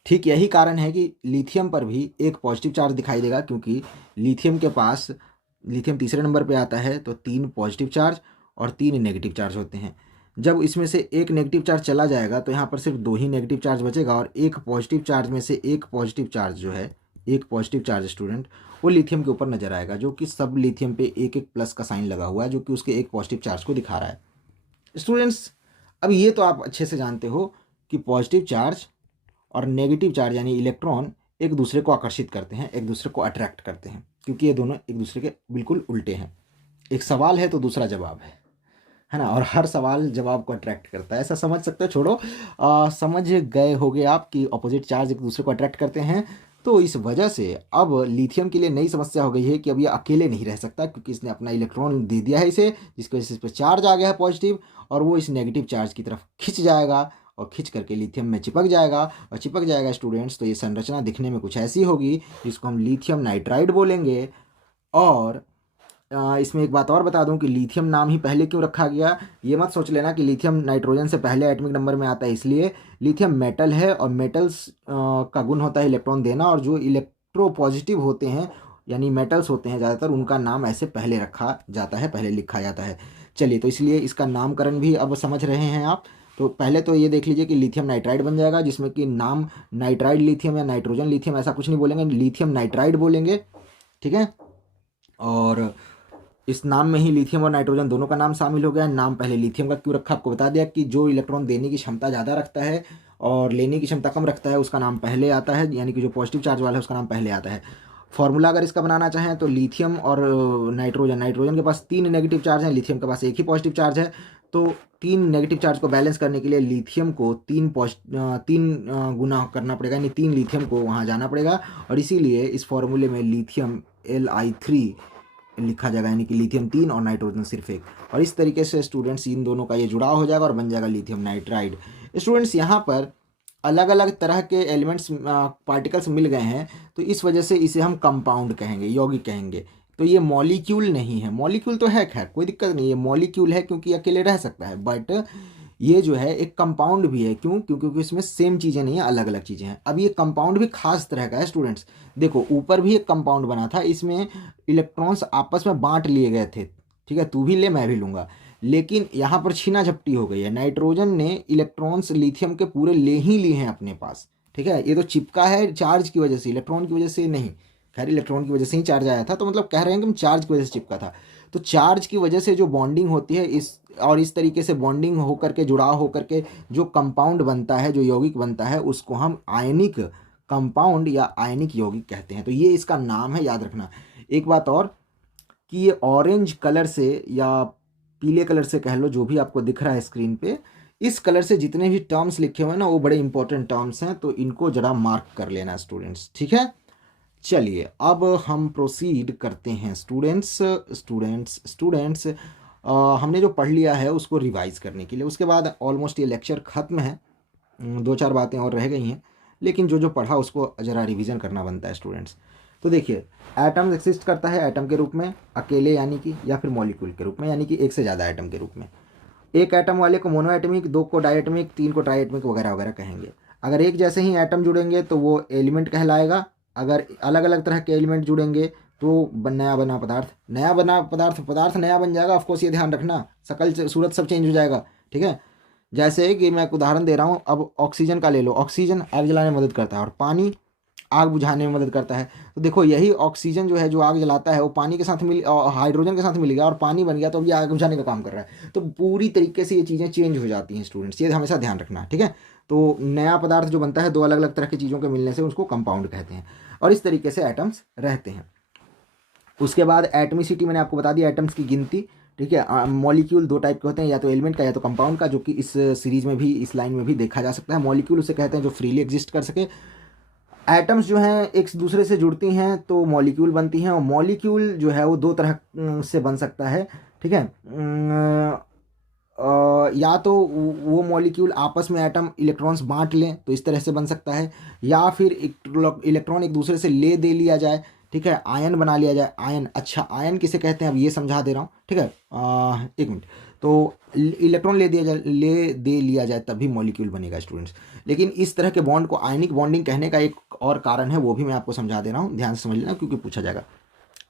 ठीक यही कारण है कि लिथियम पर भी एक पॉजिटिव चार्ज दिखाई देगा, क्योंकि लिथियम के पास, लिथियम तीसरे नंबर पे आता है तो 3 पॉजिटिव चार्ज और 3 नेगेटिव चार्ज होते हैं। जब इसमें से एक नेगेटिव चार्ज चला जाएगा तो यहाँ पर सिर्फ 2 ही नेगेटिव चार्ज बचेगा और एक पॉजिटिव चार्ज में से एक पॉजिटिव चार्ज जो है, एक पॉजिटिव चार्ज स्टूडेंट, वो लिथियम के ऊपर नजर आएगा, जो कि सब लिथियम पे एक एक प्लस का साइन लगा हुआ है, जो कि उसके एक पॉजिटिव चार्ज को दिखा रहा है। स्टूडेंट्स, अब ये तो आप अच्छे से जानते हो कि पॉजिटिव चार्ज और नेगेटिव चार्ज यानी इलेक्ट्रॉन एक दूसरे को आकर्षित करते हैं, एक दूसरे को अट्रैक्ट करते हैं, क्योंकि ये दोनों एक दूसरे के बिल्कुल उल्टे हैं। एक सवाल है तो दूसरा जवाब है ना, और हर सवाल जवाब को अट्रैक्ट करता है, ऐसा समझ सकते हो। छोड़ो, समझ गए होगे आप कि ऑपोजिट चार्ज एक दूसरे को अट्रैक्ट करते हैं। तो इस वजह से अब लिथियम के लिए नई समस्या हो गई है कि अब ये अकेले नहीं रह सकता, क्योंकि इसने अपना इलेक्ट्रॉन दे दिया है इसे, जिसकी वजह से इस पर चार्ज आ गया है पॉजिटिव, और वो इस नेगेटिव चार्ज की तरफ खिंच जाएगा और खिंच करके लिथियम में चिपक जाएगा। और चिपक जाएगा स्टूडेंट्स तो ये संरचना दिखने में कुछ ऐसी होगी जिसको हम लिथियम नाइट्राइड बोलेंगे। और इसमें एक बात और बता दूं कि लिथियम नाम ही पहले क्यों रखा गया, ये मत सोच लेना कि लिथियम नाइट्रोजन से पहले एटॉमिक नंबर में आता है। इसलिए लिथियम मेटल है और मेटल्स का गुण होता है इलेक्ट्रॉन देना, और जो इलेक्ट्रो पॉजिटिव होते हैं यानी मेटल्स होते हैं ज़्यादातर, उनका नाम ऐसे पहले रखा जाता है, पहले लिखा जाता है। चलिए, तो इसलिए इसका नामकरण भी अब समझ रहे हैं आप। तो पहले तो ये देख लीजिए कि लिथियम नाइट्राइड बन जाएगा, जिसमें कि नाम नाइट्राइड लिथियम या नाइट्रोजन लिथियम ऐसा कुछ नहीं बोलेंगे, लिथियम नाइट्राइड बोलेंगे, ठीक है। और इस नाम में ही लिथियम और नाइट्रोजन दोनों का नाम शामिल हो गया है। नाम पहले लिथियम का क्यों रखा आपको बता दिया कि जो इलेक्ट्रॉन देने की क्षमता ज़्यादा रखता है और लेने की क्षमता कम रखता है उसका नाम पहले आता है, यानी कि जो पॉजिटिव चार्ज वाला है उसका नाम पहले आता है। फॉर्मूला अगर इसका बनाना चाहें तो लिथियम और नाइट्रोजन के पास 3 नेगेटिव चार्ज हैं, लिथियम के पास एक ही पॉजिटिव चार्ज है। तो 3 नेगेटिव चार्ज को बैलेंस करने के लिए लिथियम को 3 गुना करना पड़ेगा, यानी 3 लिथियम को वहाँ जाना पड़ेगा, और इसीलिए इस फॉर्मूले में लिथियम Li3 लिखा जाएगा, यानी कि लिथियम 3 और नाइट्रोजन सिर्फ 1। और इस तरीके से स्टूडेंट्स इन दोनों का ये जुड़ाव हो जाएगा और बन जाएगा लिथियम नाइट्राइड। स्टूडेंट्स, यहाँ पर अलग अलग तरह के एलिमेंट्स पार्टिकल्स मिल गए हैं, तो इस वजह से इसे हम कंपाउंड कहेंगे, यौगिक कहेंगे। तो ये मॉलिक्यूल नहीं है, मॉलिक्यूल तो है, खैर कोई दिक्कत नहीं, ये मॉलिक्यूल है क्योंकि अकेले रह सकता है, बट ये जो है एक कंपाउंड भी है। क्यों? क्योंकि इसमें सेम चीज़ें नहीं है, अलग अलग चीज़ें हैं। अब ये कंपाउंड भी खास तरह का है स्टूडेंट्स। देखो ऊपर भी एक कंपाउंड बना था, इसमें इलेक्ट्रॉन्स आपस में बांट लिए गए थे, ठीक है, तू भी ले मैं भी लूँगा, लेकिन यहाँ पर छीना झपटी हो गई है। नाइट्रोजन ने इलेक्ट्रॉन्स लिथियम के पूरे ले ही लिए हैं अपने पास, ठीक है। ये तो चिपका है चार्ज की वजह से, इलेक्ट्रॉन की वजह से नहीं। खैर इलेक्ट्रॉन की वजह से ही चार्ज आया था, तो मतलब कह रहे हैं कि हम चार्ज की वजह से चिपका था। तो चार्ज की वजह से जो बॉन्डिंग होती है इस तरीके से बॉन्डिंग होकर के, जुड़ाव होकर के जो कंपाउंड बनता है, जो यौगिक बनता है, उसको हम आयनिक कंपाउंड या आयनिक यौगिक कहते हैं। तो ये इसका नाम है, याद रखना। एक बात और कि ये ऑरेंज कलर से या पीले कलर से कह लो, जो भी आपको दिख रहा है स्क्रीन पे, इस कलर से जितने भी टर्म्स लिखे हुए हैं ना, वो बड़े इंपॉर्टेंट टर्म्स हैं, तो इनको जरा मार्क कर लेना स्टूडेंट्स, ठीक है। चलिए अब हम प्रोसीड करते हैं स्टूडेंट्स। स्टूडेंट्स हमने जो पढ़ लिया है उसको रिवाइज करने के लिए, उसके बाद ऑलमोस्ट ये लेक्चर ख़त्म है। दो चार बातें और रह गई हैं, लेकिन जो जो पढ़ा उसको ज़रा रिवीजन करना बनता है स्टूडेंट्स। तो देखिए, एटम्स एक्सिस्ट करता है एटम के रूप में अकेले, यानी कि, या फिर मॉलिक्यूल के रूप में, यानी कि एक से ज़्यादा एटम के रूप में। एक एटम वाले को मोनोएटमिक, दो को डायएटमिक, तीन को ट्राइएटमिक वगैरह वगैरह कहेंगे। अगर एक जैसे ही एटम जुड़ेंगे तो वो एलिमेंट कहलाएगा। अगर अलग अलग तरह के एलिमेंट जुड़ेंगे तो नया बना पदार्थ, नया बना पदार्थ नया बन जाएगा। ऑफकोर्स ये ध्यान रखना, शकल सूरत सब चेंज हो जाएगा, ठीक है। जैसे कि मैं एक उदाहरण दे रहा हूँ, अब ऑक्सीजन का ले लो। ऑक्सीजन आग जलाने में मदद करता है और पानी आग बुझाने में मदद करता है। तो देखो यही ऑक्सीजन जो है, जो आग जलाता है, वो पानी के साथ मिल, हाइड्रोजन के साथ मिल गया और पानी बन गया, तो अब ये आग बुझाने का काम कर रहा है। तो पूरी तरीके से ये चीज़ें चेंज हो जाती हैं स्टूडेंट्स, ये हमेशा ध्यान रखना, ठीक है। तो नया पदार्थ जो बनता है दो अलग अलग तरह की चीज़ों के मिलने से, उसको कंपाउंड कहते हैं। और इस तरीके से एटम्स रहते हैं। उसके बाद एटमिसिटी मैंने आपको बता दिया, एटम्स की गिनती, ठीक है। मॉलिक्यूल दो टाइप के होते हैं, या तो एलिमेंट का या तो कंपाउंड का, जो कि इस सीरीज में भी, इस लाइन में भी देखा जा सकता है। मॉलिक्यूल उसे कहते हैं जो फ्रीली एग्जिस्ट कर सके। एटम्स जो हैं एक दूसरे से जुड़ती हैं तो मॉलिक्यूल बनती हैं, और मॉलिक्यूल जो है वो दो तरह से बन सकता है, ठीक है। या तो वो मॉलिक्यूल आपस में एटम इलेक्ट्रॉन्स बांट लें तो इस तरह से बन सकता है, या फिर इलेक्ट्रॉन एक दूसरे से ले दे लिया जाए, ठीक है, आयन बना लिया जाए। आयन, अच्छा आयन किसे कहते हैं अब ये समझा दे रहा हूँ, ठीक है। एक मिनट, तो इलेक्ट्रॉन ले दे लिया जाए तब भी मॉलिक्यूल बनेगा स्टूडेंट्स। लेकिन इस तरह के बॉन्ड को आयनिक बॉन्डिंग कहने का एक और कारण है, वो भी मैं आपको समझा दे रहा हूँ, ध्यान से समझ लेना क्योंकि पूछा जाएगा।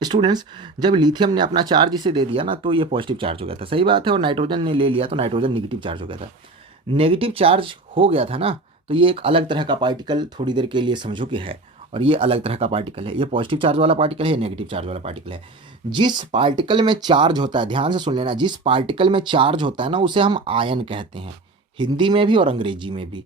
स्टूडेंट्स, जब लिथियम ने अपना चार्ज इसे दे दिया ना, तो ये पॉजिटिव चार्ज हो गया था, सही बात है। और नाइट्रोजन ने ले लिया तो नाइट्रोजन नेगेटिव चार्ज हो गया था। नेगेटिव चार्ज हो गया था ना, तो ये एक अलग तरह का पार्टिकल थोड़ी देर के लिए समझो कि है, और ये अलग तरह का पार्टिकल है। ये पॉजिटिव चार्ज वाला पार्टिकल है, नेगेटिव चार्ज वाला पार्टिकल है। जिस पार्टिकल में चार्ज होता है, ध्यान से सुन लेना, जिस पार्टिकल में चार्ज होता है ना, उसे हम आयन कहते हैं, हिंदी में भी और अंग्रेजी में भी।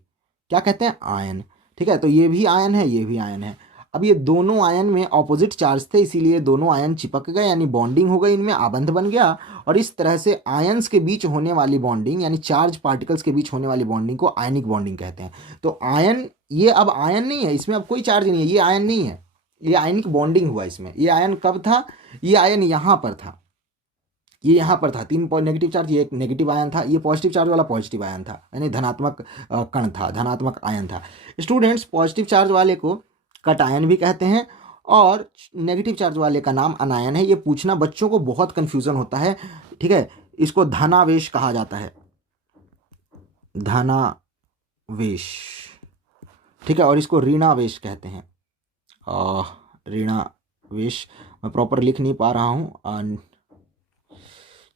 क्या कहते हैं? आयन, ठीक है। तो ये भी आयन है, ये भी आयन है। अब ये दोनों आयन में ऑपोजिट चार्ज थे, इसीलिए दोनों आयन चिपक गए, यानी बॉन्डिंग हो गई, इनमें आबंध बन गया। और इस तरह से आयन्स के बीच होने वाली बॉन्डिंग, यानी चार्ज पार्टिकल्स के बीच होने वाली बॉन्डिंग को आयनिक बॉन्डिंग कहते हैं। तो आयन, ये अब आयन नहीं है, इसमें अब कोई चार्ज नहीं है, ये आयन नहीं है, ये आयनिक बॉन्डिंग हुआ इसमें। ये आयन कब था? ये आयन यहाँ पर था, ये यहाँ पर था, तीन नेगेटिव चार्ज, ये एक नेगेटिव आयन था, ये पॉजिटिव चार्ज वाला पॉजिटिव आयन था, यानी धनात्मक कण था, धनात्मक आयन था। स्टूडेंट्स, पॉजिटिव चार्ज वाले को कट आयन भी कहते हैं, और नेगेटिव चार्ज वाले का नाम अनायन है। ये पूछना बच्चों को बहुत कन्फ्यूज़न होता है, ठीक है। इसको धनावेश कहा जाता है, धनावेश, ठीक है। और इसको ऋणावेश कहते हैं, ऋणावेश। मैं प्रॉपर लिख नहीं पा रहा हूँ,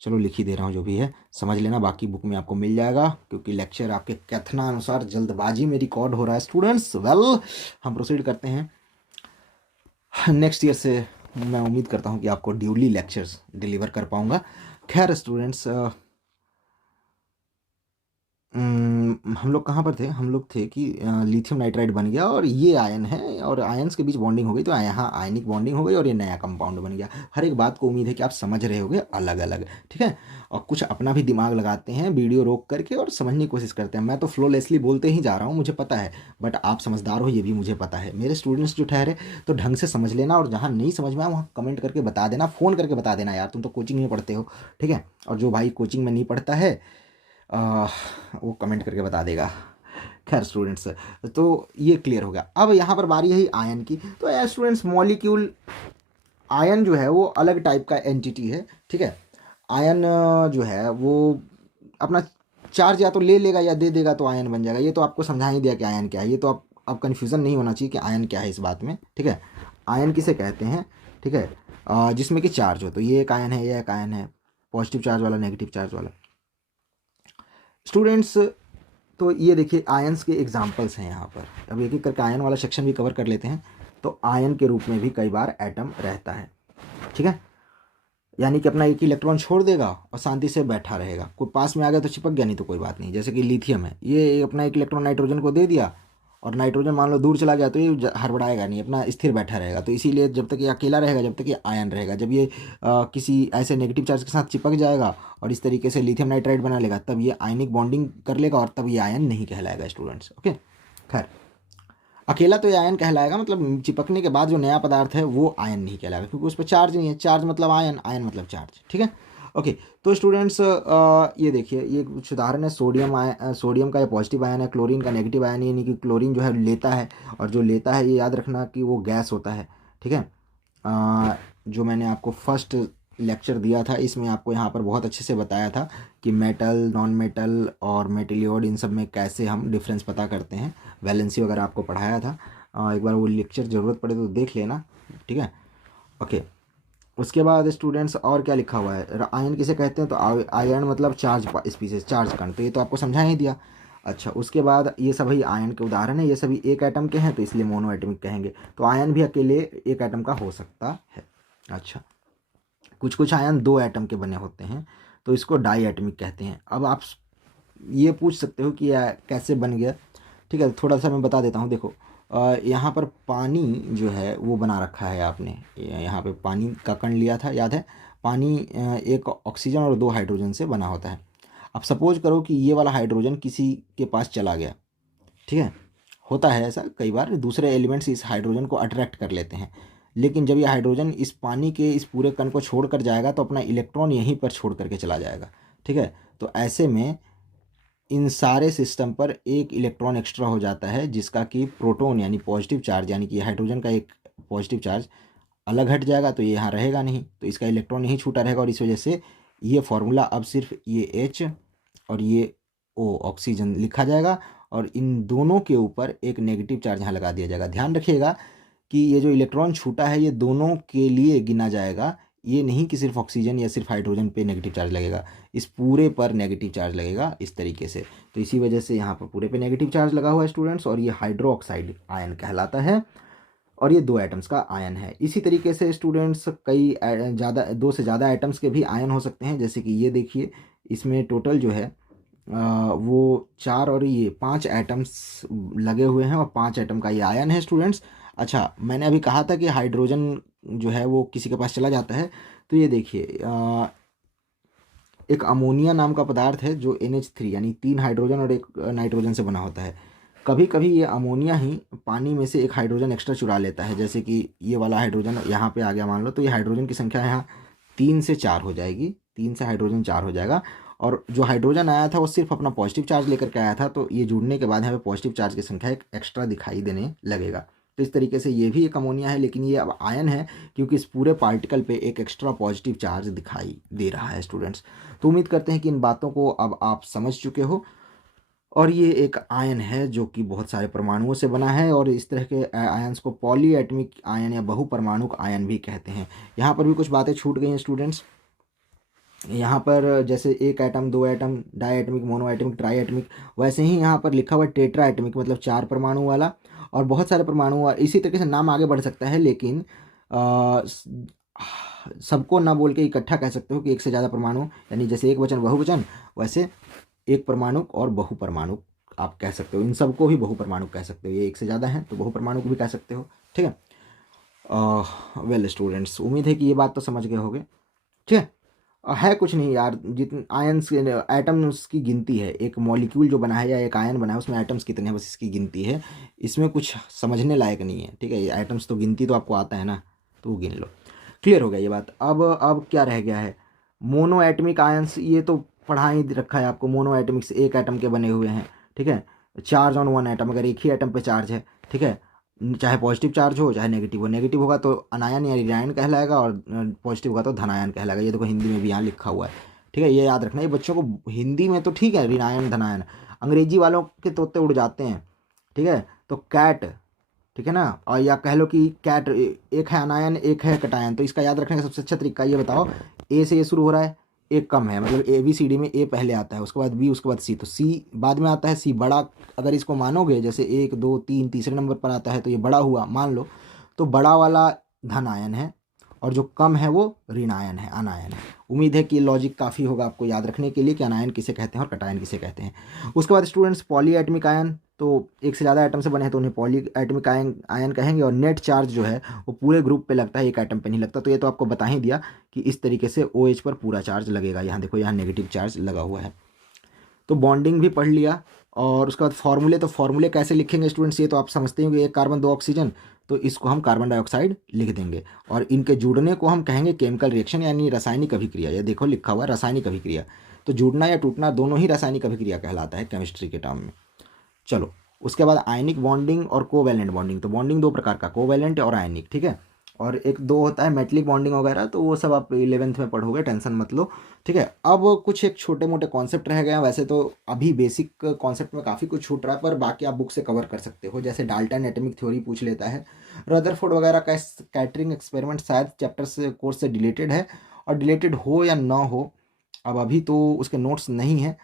चलो लिख ही दे रहा हूँ, जो भी है समझ लेना, बाकी बुक में आपको मिल जाएगा, क्योंकि लेक्चर आपके कथनानुसार जल्दबाजी में रिकॉर्ड हो रहा है स्टूडेंट्स। वेल, हम प्रोसीड करते हैं। नेक्स्ट ईयर से मैं उम्मीद करता हूँ कि आपको ड्यूली लेक्चर्स डिलीवर कर पाऊँगा। खैर स्टूडेंट्स, हम लोग कहाँ पर थे? हम लोग थे कि लिथियम नाइट्राइड बन गया और ये आयन है, और आयन्स के बीच बॉन्डिंग हो गई, तो यहाँ आयनिक बॉन्डिंग हो गई और ये नया कंपाउंड बन गया। हर एक बात को उम्मीद है कि आप समझ रहे होगे अलग अलग, ठीक है। और कुछ अपना भी दिमाग लगाते हैं, वीडियो रोक करके, और समझने की कोशिश करते हैं। मैं तो फ्लोलेसली बोलते ही जा रहा हूँ, मुझे पता है, बट आप समझदार हो ये भी मुझे पता है। मेरे स्टूडेंट्स जो ठहरे तो ढंग से समझ लेना, और जहाँ नहीं समझ में आए वहाँ कमेंट करके बता देना, फ़ोन करके बता देना, यार तुम तो कोचिंग में पढ़ते हो, ठीक है। और जो भाई कोचिंग में नहीं पढ़ता है वो कमेंट करके बता देगा। खैर स्टूडेंट्स, तो ये क्लियर हो गया। अब यहाँ पर बारी है आयन की। तो यार स्टूडेंट्स, मॉलिक्यूल आयन जो है वो अलग टाइप का एंटिटी है, ठीक है। आयन जो है वो अपना चार्ज या तो ले लेगा या दे देगा तो आयन बन जाएगा। ये तो आपको समझा ही दिया कि आयन क्या है, ये तो आप अब कन्फ्यूज़न नहीं होना चाहिए कि आयन क्या है इस बात में, ठीक है। आयन किसे कहते हैं, ठीक है, जिसमें कि चार्ज हो। तो ये एक आयन है, ये एक आयन है, पॉजिटिव चार्ज वाला, नेगेटिव चार्ज वाला। स्टूडेंट्स, तो ये देखिए आयंस के एग्जाम्पल्स हैं यहाँ पर। अब एक एक करके आयन वाला सेक्शन भी कवर कर लेते हैं। तो आयन के रूप में भी कई बार एटम रहता है, ठीक है। यानी कि अपना एक इलेक्ट्रॉन छोड़ देगा और शांति से बैठा रहेगा, कोई पास में आ गया तो चिपक गया, नहीं तो कोई बात नहीं। जैसे कि लिथियम है, ये अपना एक इलेक्ट्रॉन नाइट्रोजन को दे दिया और नाइट्रोजन मान लो दूर चला गया तो ये हड़बड़ाएगा नहीं, अपना स्थिर बैठा रहेगा। तो इसीलिए जब तक ये अकेला रहेगा, जब तक ये आयन रहेगा, जब ये किसी ऐसे नेगेटिव चार्ज के साथ चिपक जाएगा और इस तरीके से लिथियम नाइट्राइड बना लेगा, तब ये आयनिक बॉन्डिंग कर लेगा और तब ये आयन नहीं कहलाएगा स्टूडेंट्स। ओके, खैर अकेला तो ये आयन कहलाएगा, मतलब चिपकने के बाद जो नया पदार्थ है वो आयन नहीं कहलाएगा, क्योंकि उस पर चार्ज नहीं है। चार्ज मतलब आयन, आयन मतलब चार्ज, ठीक है। ओके, तो स्टूडेंट्स ये देखिए, ये कुछ उदाहरण है। सोडियम का ये पॉजिटिव आयन है, क्लोरीन का नेगेटिव आयन, यानी कि क्लोरीन जो है लेता है, और जो लेता है ये याद रखना कि वो गैस होता है, ठीक है। जो मैंने आपको फर्स्ट लेक्चर दिया था इसमें आपको यहाँ पर बहुत अच्छे से बताया था कि मेटल, नॉन मेटल और मेटेलियोड, इन सब में कैसे हम डिफरेंस पता करते हैं। वैलेंसी वगैरह आपको पढ़ाया था, एक बार वो लेक्चर ज़रूरत पड़े तो देख लेना, ठीक है। ओके, उसके बाद स्टूडेंट्स और क्या लिखा हुआ है, आयन किसे कहते हैं, तो आयन मतलब चार्ज स्पीसीज, चार्ज कण, तो ये तो आपको समझा ही दिया। अच्छा, उसके बाद ये सभी आयन के उदाहरण है, ये सभी एक एटम के हैं तो इसलिए मोनो एटमिक कहेंगे। तो आयन भी अकेले एक एटम का हो सकता है। अच्छा, कुछ कुछ आयन दो एटम के बने होते हैं तो इसको डाई एटमिक कहते हैं। अब आप ये पूछ सकते हो कि यह कैसे बन गया, ठीक है। थोड़ा सा मैं बता देता हूँ। देखो, यहाँ पर पानी जो है वो बना रखा है आपने, यहाँ पे पानी का कण लिया था, याद है। पानी एक ऑक्सीजन और दो हाइड्रोजन से बना होता है। अब सपोज करो कि ये वाला हाइड्रोजन किसी के पास चला गया, ठीक है। होता है ऐसा कई बार, दूसरे एलिमेंट्स इस हाइड्रोजन को अट्रैक्ट कर लेते हैं, लेकिन जब ये हाइड्रोजन इस पानी के इस पूरे कण को छोड़ कर जाएगा तो अपना इलेक्ट्रॉन यहीं पर छोड़ करके चला जाएगा, ठीक है। तो ऐसे में इन सारे सिस्टम पर एक इलेक्ट्रॉन एक्स्ट्रा हो जाता है, जिसका कि प्रोटॉन यानी पॉजिटिव चार्ज, यानी कि हाइड्रोजन का एक पॉजिटिव चार्ज अलग हट जाएगा, तो ये यहाँ रहेगा नहीं, तो इसका इलेक्ट्रॉन यहीं छूटा रहेगा। और इस वजह से ये फॉर्मूला अब सिर्फ ये H और ये O ऑक्सीजन लिखा जाएगा, और इन दोनों के ऊपर एक नेगेटिव चार्ज यहाँ लगा दिया जाएगा। ध्यान रखिएगा कि ये जो इलेक्ट्रॉन छूटा है ये दोनों के लिए गिना जाएगा, ये नहीं कि सिर्फ ऑक्सीजन या सिर्फ हाइड्रोजन पे नेगेटिव चार्ज लगेगा, इस पूरे पर नेगेटिव चार्ज लगेगा इस तरीके से। तो इसी वजह से यहाँ पर पूरे पे नेगेटिव चार्ज लगा हुआ है स्टूडेंट्स, और ये हाइड्रोक्साइड आयन कहलाता है, और ये दो एटम्स का आयन है। इसी तरीके से स्टूडेंट्स कई ज़्यादा, दो से ज़्यादा एटम्स के भी आयन हो सकते हैं। जैसे कि ये देखिए, इसमें टोटल जो है वो 4 और ये 5 एटम्स लगे हुए हैं, और 5 एटम का ये आयन है स्टूडेंट्स। अच्छा, मैंने अभी कहा था कि हाइड्रोजन जो है वो किसी के पास चला जाता है, तो ये देखिए एक अमोनिया नाम का पदार्थ है जो NH3 यानी 3 हाइड्रोजन और एक नाइट्रोजन से बना होता है। कभी कभी ये अमोनिया ही पानी में से एक हाइड्रोजन एक्स्ट्रा चुरा लेता है। जैसे कि ये वाला हाइड्रोजन यहाँ पे आ गया मान लो, तो ये हाइड्रोजन की संख्या यहाँ 3 से 4 हो जाएगी, 3 से हाइड्रोजन 4 हो जाएगा। और जो हाइड्रोजन आया था वो सिर्फ अपना पॉजिटिव चार्ज लेकर के आया था, तो ये जुड़ने के बाद यहाँ पे पॉजिटिव चार्ज की संख्या एक एक्स्ट्रा दिखाई देने लगेगा। तो इस तरीके से ये भी एक अमोनिया है, लेकिन ये अब आयन है क्योंकि इस पूरे पार्टिकल पे एक एक्स्ट्रा पॉजिटिव चार्ज दिखाई दे रहा है स्टूडेंट्स। तो उम्मीद करते हैं कि इन बातों को अब आप समझ चुके हो। और ये एक आयन है जो कि बहुत सारे परमाणुओं से बना है, और इस तरह के आयन्स को पॉलीएटमिक आयन या बहुपरमाणुक आयन भी कहते हैं। यहाँ पर भी कुछ बातें छूट गई हैं स्टूडेंट्स। यहाँ पर जैसे एक एटम, दो atom, diatomic, monoatomic, triatomic, वैसे ही यहाँ पर लिखा हुआ टेट्रा एटमिक मतलब 4 परमाणु वाला, और बहुत सारे परमाणु, इसी तरीके से नाम आगे बढ़ सकता है, लेकिन सबको ना बोल के इकट्ठा कह सकते हो कि एक से ज़्यादा परमाणु, यानी जैसे एक वचन बहुवचन, वैसे एक परमाणु और बहुपरमाणु आप कह सकते हो। इन सबको भी बहुपरमाणु कह सकते हो, ये एक से ज़्यादा हैं तो बहुपरमाणु को भी कह सकते हो, ठीक है। वेल स्टूडेंट्स, उम्मीद है कि ये बात तो समझ गए होगे, ठीक है। है कुछ नहीं यार, जितने आयन्स, एटम्स की गिनती है, एक मॉलिक्यूल जो बना है या एक आयन बना है उसमें एटम्स कितने हैं बस इसकी गिनती है, इसमें कुछ समझने लायक नहीं है, ठीक है। ये एटम्स तो गिनती तो आपको आता है ना, तो वो गिन लो। क्लियर हो गया ये बात। अब क्या रह गया है, मोनो एटमिक आयन्स, ये तो पढ़ा ही रखा है आपको। मोनो एटमिक्स एक एटम के बने हुए हैं, ठीक है। चार्ज ऑन वन एटम, अगर एक ही एटम पे चार्ज है, ठीक है। चाहे पॉजिटिव चार्ज हो चाहे नेगेटिव हो। नेगेटिव होगा तो अनायन या ऋणायन कहलाएगा और पॉजिटिव होगा तो धनायन कहलाएगा। ये देखो हिंदी में भी यहाँ लिखा हुआ है, ठीक है, ये याद रखना। ये बच्चों को हिंदी में तो ठीक है ऋणायन धनायन, अंग्रेजी वालों के तोते उड़ जाते हैं, ठीक है। तो कैट, ठीक है ना, और या कह लो कि कैट एक है अनायन एक है कटायन। तो इसका याद रखने का सबसे अच्छा तरीका ये बताओ, ए से ये शुरू हो रहा है, ए कम है, मतलब ए बी सी डी में ए पहले आता है, उसके बाद बी, उसके बाद सी, तो सी बाद में आता है, सी बड़ा। अगर इसको मानोगे जैसे 1 2 3 तीसरे नंबर पर आता है तो ये बड़ा हुआ मान लो, तो बड़ा वाला धनायन है और जो कम है वो ऋणायन है, अनायन है। उम्मीद है कि लॉजिक काफ़ी होगा आपको याद रखने के लिए कि अनायन किसे कहते हैं और कटायन किसे कहते हैं। उसके बाद स्टूडेंट्स पॉली एटमिक आयन, तो एक से ज़्यादा एटम से बने हैं तो उन्हें पॉली एटमिक आयन आयन कहेंगे। और नेट चार्ज जो है वो पूरे ग्रुप पे लगता है, एक एटम पे नहीं लगता। तो ये तो आपको बता ही दिया कि इस तरीके से OH पर पूरा चार्ज लगेगा। यहाँ देखो यहाँ नेगेटिव चार्ज लगा हुआ है। तो बॉन्डिंग भी पढ़ लिया। और उसके बाद फॉर्मूले, तो फॉर्मूले कैसे लिखेंगे स्टूडेंट्स, ये तो आप समझते हो कि 1 कार्बन 2 ऑक्सीजन, तो इसको हम कार्बन डाइऑक्साइड लिख देंगे। और इनके जुड़ने को हम कहेंगे केमिकल रिएक्शन यानी रासायनिक अभिक्रिया। ये देखो लिखा हुआ है रासायनिक अभिक्रिया। तो जुड़ना या टूटना दोनों ही रासायनिक अभिक्रिया कहलाता है केमिस्ट्री के टर्म में। चलो उसके बाद आयनिक बॉन्डिंग और कोवैलेंट बॉन्डिंग। तो बॉन्डिंग दो प्रकार का, कोवैलेंट और आयनिक, ठीक है। और एक दो होता है मेटलिक बॉन्डिंग वगैरह, तो वो सब आप 11th में पढ़ोगे, टेंशन मत लो, ठीक है। अब कुछ एक छोटे मोटे कॉन्सेप्ट रह गए हैं। वैसे तो अभी बेसिक कॉन्सेप्ट में काफ़ी कुछ छूट रहा है, पर बाकी आप बुक से कवर कर सकते हो। जैसे डाल्टन एटॉमिक थ्योरी पूछ लेता है, रदरफोर्ड वगैरह का स्कैटरिंग एक्सपेरिमेंट शायद चैप्टर से कोर्स से डिलीटेड है, और डिलीटेड हो या ना हो, अब अभी तो उसके नोट्स नहीं हैं,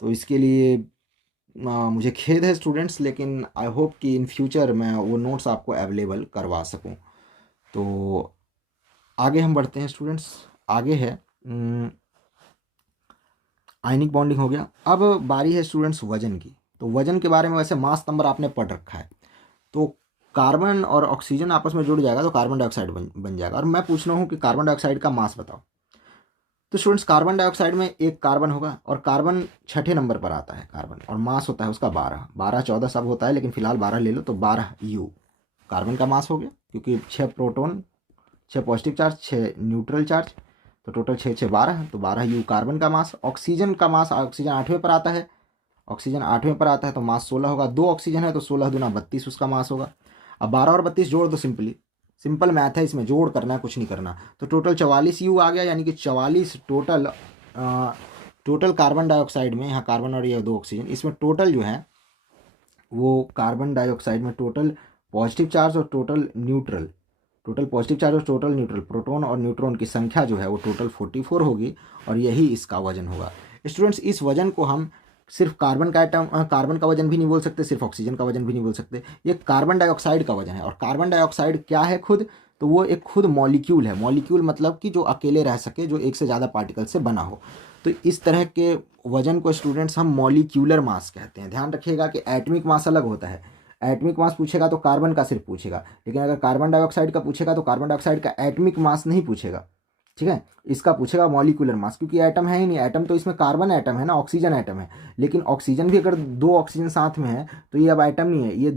तो इसके लिए मुझे खेद है स्टूडेंट्स, लेकिन आई होप कि इन फ्यूचर मैं वो नोट्स आपको अवेलेबल करवा सकूं। तो आगे हम बढ़ते हैं स्टूडेंट्स। आगे है आयनिक बॉन्डिंग हो गया। अब बारी है स्टूडेंट्स वजन की। तो वजन के बारे में वैसे मास नंबर आपने पढ़ रखा है। तो कार्बन और ऑक्सीजन आपस में जुड़ जाएगा तो कार्बन डाइऑक्साइड बन जाएगा। और मैं पूछ रहा हूँ कि कार्बन डाइऑक्साइड का मास बताओ। तो स्टूडेंट्स कार्बन डाइऑक्साइड में एक कार्बन होगा और कार्बन छठे नंबर पर आता है कार्बन, और मास होता है उसका 12 12 14 सब होता है, लेकिन फिलहाल 12 ले लो। तो 12 U कार्बन का मास हो गया, क्योंकि 6 proton 6 positive charge 6 neutral charge, तो टोटल 6 6 12, तो 12 U कार्बन का मास। ऑक्सीजन का मास, ऑक्सीजन 8वें पर आता है, ऑक्सीजन 8वें पर आता है तो मास 16 होगा। 2 ऑक्सीजन है तो 16 दूना 32 उसका मास होगा। अब 12 और 32 जोड़ दो, सिंपल मैथ है, इसमें जोड़ करना है, कुछ नहीं करना। तो टोटल 44 U आ गया, यानी कि 44 टोटल कार्बन डाइऑक्साइड में, यहाँ कार्बन और ये 2 ऑक्सीजन, इसमें टोटल जो है वो कार्बन डाइऑक्साइड में टोटल पॉजिटिव चार्ज और टोटल पॉजिटिव चार्ज और टोटल न्यूट्रल प्रोटॉन और न्यूट्रॉन की संख्या जो है वो टोटल 44 होगी, और यही इसका वजन होगा। स्टूडेंट्स इस वजन को हम सिर्फ कार्बन का वजन भी नहीं बोल सकते, सिर्फ ऑक्सीजन का वजन भी नहीं बोल सकते, ये कार्बन डाइऑक्साइड का वजन है। और कार्बन डाइऑक्साइड क्या है खुद, तो वो एक खुद मॉलिक्यूल है। मॉलिक्यूल मतलब कि जो अकेले रह सके, जो एक से ज़्यादा पार्टिकल से बना हो। तो इस तरह के वजन को स्टूडेंट्स हम मॉलिक्यूलर मास कहते हैं। ध्यान रखिएगा कि एटमिक मास अलग होता है। एटमिक मास पूछेगा तो कार्बन का सिर्फ पूछेगा, लेकिन अगर कार्बन डाइऑक्साइड का पूछेगा तो कार्बन डाइऑक्साइड का एटमिक मास नहीं पूछेगा, ठीक है। इसका पूछेगा मॉलिक्यूलर मास, क्योंकि एटम है ही नहीं। एटम तो इसमें कार्बन एटम है ना, ऑक्सीजन एटम है, लेकिन ऑक्सीजन भी अगर 2 ऑक्सीजन साथ में है तो ये अब एटम नहीं है, ये